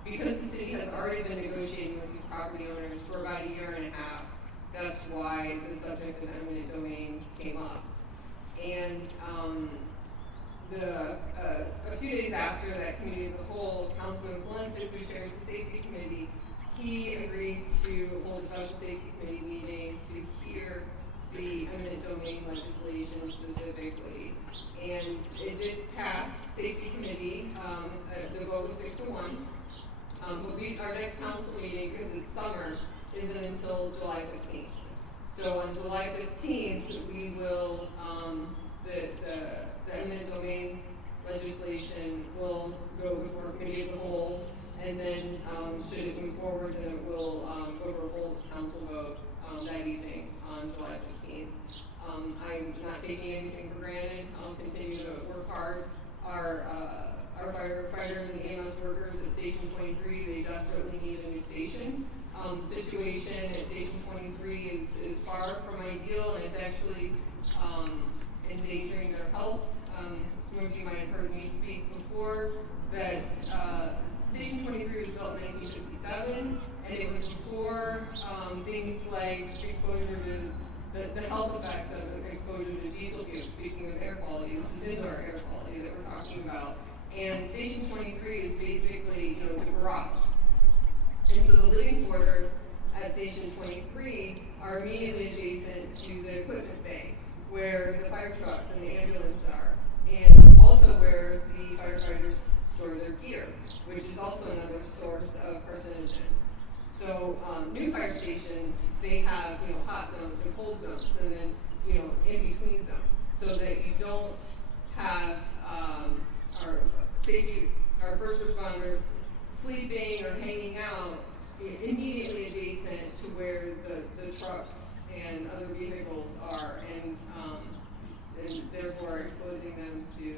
because the city has already been negotiating with these property owners for about a year and a half. That's why the subject of eminent domain came up. And a few days after that committee of the whole, Councilman Valente, who chairs the safety committee, he agreed to hold a special safety committee meeting to hear the eminent domain legislation specifically. And it did pass safety committee. The vote was 6-1. Our next council meeting, because it's summer, isn't until July 15th. So on July 15th, we will, the eminent domain legislation will go before committee of the whole, and then should it move forward, then it will go for a full council vote that evening on July 15th. I'm not taking anything for granted. I'll continue to work hard. Our firefighters and EMS workers at Station 23, they desperately need a new station. The situation at Station 23 is far from ideal, and it's actually endangering their health. Some of you might have heard me speak before that Station 23 was built in 1957, and it was before things like exposure to the health effects of exposure to diesel fumes. Speaking of air quality, this is indoor air quality that we're talking about. And Station 23 is basically, it's a garage. And so the living quarters at Station 23 are immediately adjacent to the equipment bay, where the fire trucks and the ambulance are, and also where the firefighters store their gear. which is also another source of carcinogens. So new fire stations, they have hot zones and cold zones, and then in between zones, so that you don't have our first responders sleeping or hanging out immediately adjacent to where the trucks and other vehicles are, and therefore exposing them to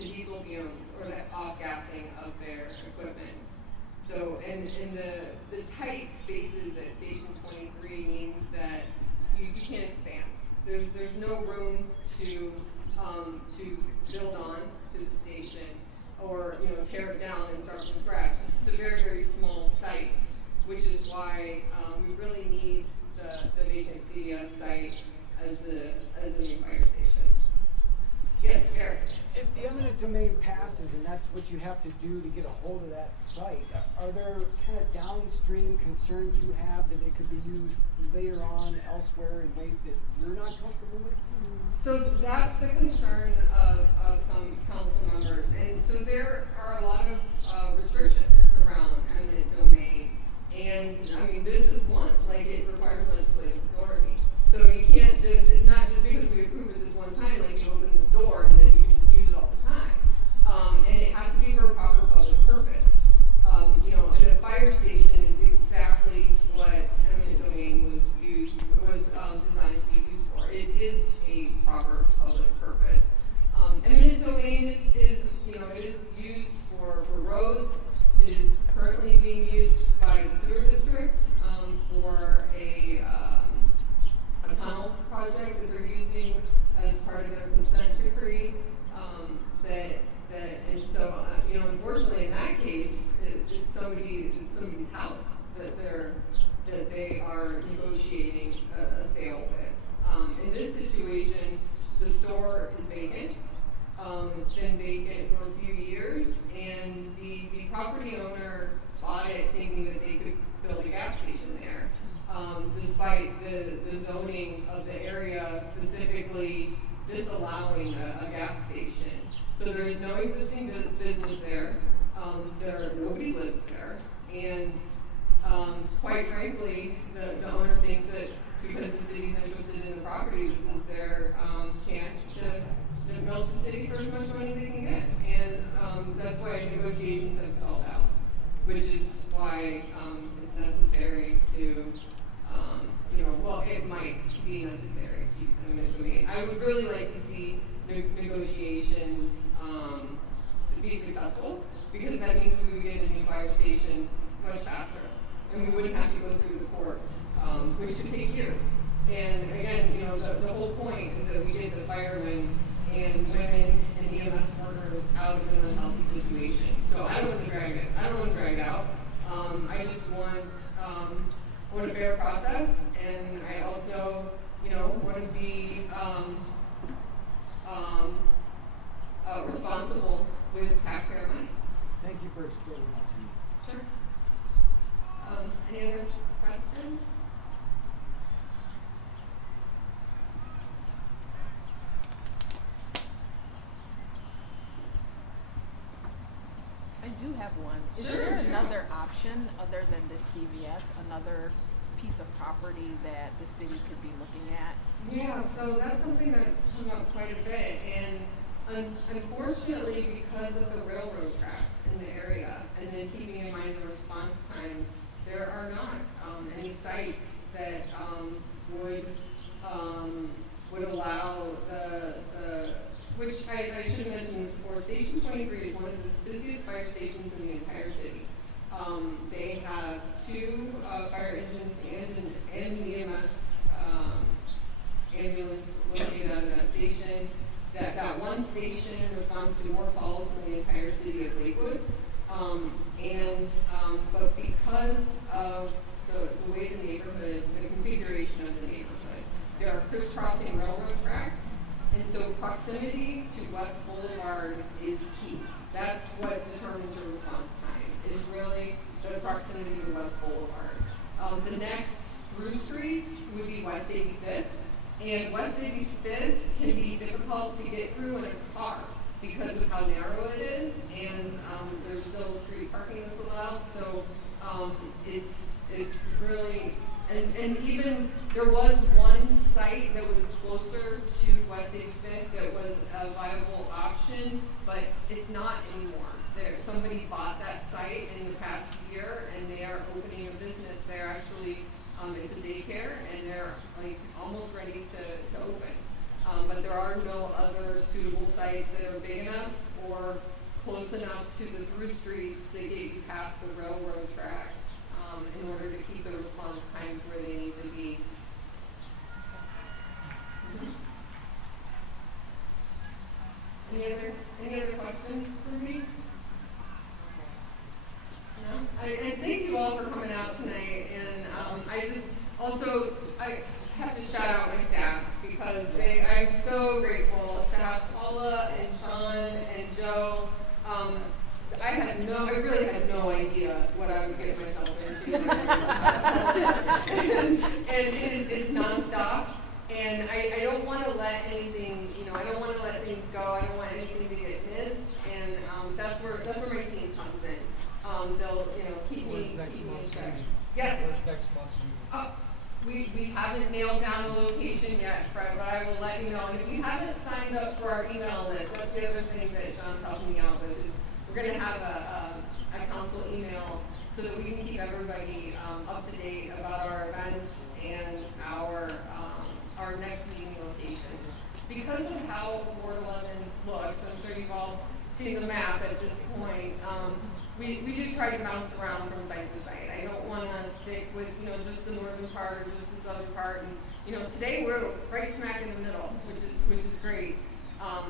diesel fumes or the off-gassing of their equipment. So, and the tight spaces at Station 23 mean that you can't expand. There's no room to build on to the station or tear it down and start from scratch. It's just a very, very small site, which is why we really need the vacant CDS site as the new fire station. Yes, Eric. If the eminent domain passes and that's what you have to do to get a hold of that site, are there kind of downstream concerns you have that it could be used later on elsewhere in ways that you're not comfortable with? So that's the concern of some council members. And so there are a lot of restrictions around eminent domain. And I mean, this is one, like it requires legislative authority. So you can't just, it's not just because we approved it this one time, like you open this door and then you can just use it all the time. And it has to be for a proper public purpose. And a fire station is exactly what eminent domain was designed to be used for. It is a proper public purpose. Eminent domain is it is used for roads. It is currently being used by the sewer district for a tunnel project that they're using as part of their consent decree. And so unfortunately in that case, it's somebody's house that they are negotiating a sale with. In this situation, the store is vacant. It's been vacant for a few years, and the property owner bought it thinking that they could build a gas station there, despite the zoning of the area specifically disallowing a gas station. So there is no existing business there. Nobody lives there, and quite frankly, the owner thinks that because the city's interested in the property, this is their chance to milk the city for as much money as they can get. And that's why negotiations have stalled out, which is why it's necessary to, it might be necessary to use eminent domain. I would really like to see negotiations be successful, because that means we would get a new fire station much faster, and we wouldn't have to go through the courts, which could take years. And again, the whole point is that we get the firemen and women and EMS workers out of an unhealthy situation. So I don't want to drag it. I don't want to drag it out. I just want a fair process, and I also, want to be responsible with taxpayer money. Thank you for explaining that to me. Sure. Any other questions? I do have one. Is Sure, there sure. another option other than this CVS, another piece of property that the city could be looking at? Yeah, so that's something that's come up quite a bit, and unfortunately, because of the railroad tracks in the area, and then keeping in mind the response time, there are not any sites that would allow which I should have mentioned this before. Station 23 is one of the busiest fire stations in the entire city. They have 2 fire engines and an EMS ambulance located out of that station. That one station responds to more calls than the entire city of Lakewood. But because of the way the neighborhood, the configuration of the neighborhood, there are crisscrossing railroad tracks, and so proximity to West Boulevard is key. That's what determines your response time, is really the proximity to West Boulevard. The next through street would be West 85th. And West 85th can be difficult to get through in a car. because of how narrow it is, and there's still street parking that's allowed. So it's really, and even there was one site that was closer to West 85th that was a viable option, but it's not anymore. Somebody bought that site in the past year, and they are opening a business there. Actually, it's a daycare, and they're like almost ready to open. But there are no other suitable sites that are big enough or close enough to the through streets that get you past the railroad tracks in order to keep the response times where they need to be. Any other questions for me? No? I thank you all for coming out tonight, and I have to shout out my staff because I'm so grateful to have Paula and Sean and Joe. I really had no idea what I was getting myself into. and it's nonstop. And I don't want to let anything, I don't want to let things go. I don't want anything to get missed. And that's where my team comes in. They'll, keep me in check. Yes. Where's next month's meeting? We haven't nailed down a location yet, Fred, but I will let you know. And if you haven't signed up for our email list, that's the other thing that John's helping me out with, is we're going to have a council email so that we can keep everybody up to date about our events and our next meeting locations. Because of how Ward 11 looks, I'm sure you've all seen the map at this point, we do try to bounce around from site to site. I don't want to stick with, just the northern part or just the southern part. And, today we're right smack in the middle, which is great.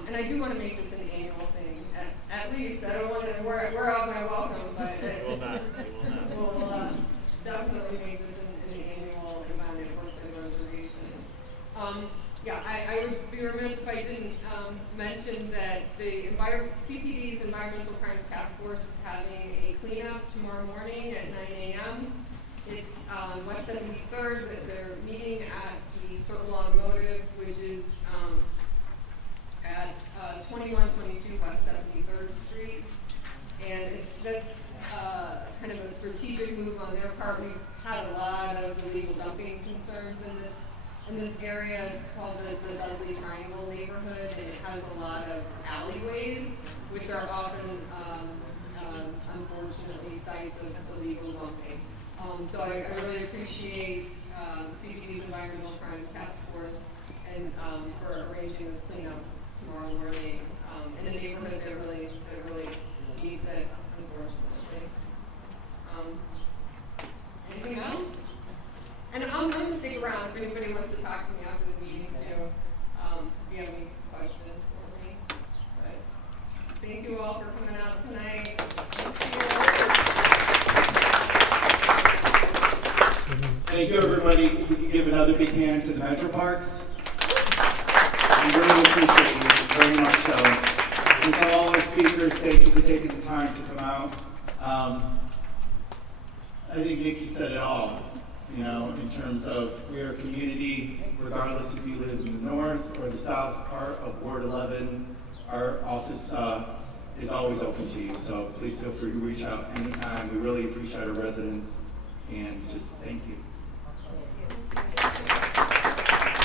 And I do want to make this an annual thing, at least. I don't want to, we're out my welcome, but we'll definitely make this an annual event at Brookside Reservation. I would be remiss if I didn't mention that the CPD's Environmental Crimes Task Force is having a cleanup tomorrow morning at 9 a.m. It's on West 73rd, but they're meeting at the Circle Automotive, which is at 2122 West 73rd Street. And that's kind of a strategic move on their part. We've had a lot of illegal dumping concerns in this area. It's called the Dudley Triangle neighborhood, and it has a lot of alleyways, which are often, unfortunately, sites of illegal dumping. So I really appreciate CPD's Environmental Crimes Task Force and for arranging this cleanup tomorrow morning in a neighborhood that really needs it, unfortunately. Anything else? And I'm going to stick around if anybody wants to talk to me after the meeting too, if you have any questions for me. But thank you all for coming out tonight. Thank you, everybody. If we could give another big hand to the Metro Parks. We really appreciate you very much so. And to all our speakers, thank you for taking the time to come out. I think Nikki said it all, in terms of we are a community, regardless if you live in the north or the south part of Ward 11. Our office is always open to you, so please feel free to reach out anytime. We really appreciate our residents, and just thank you.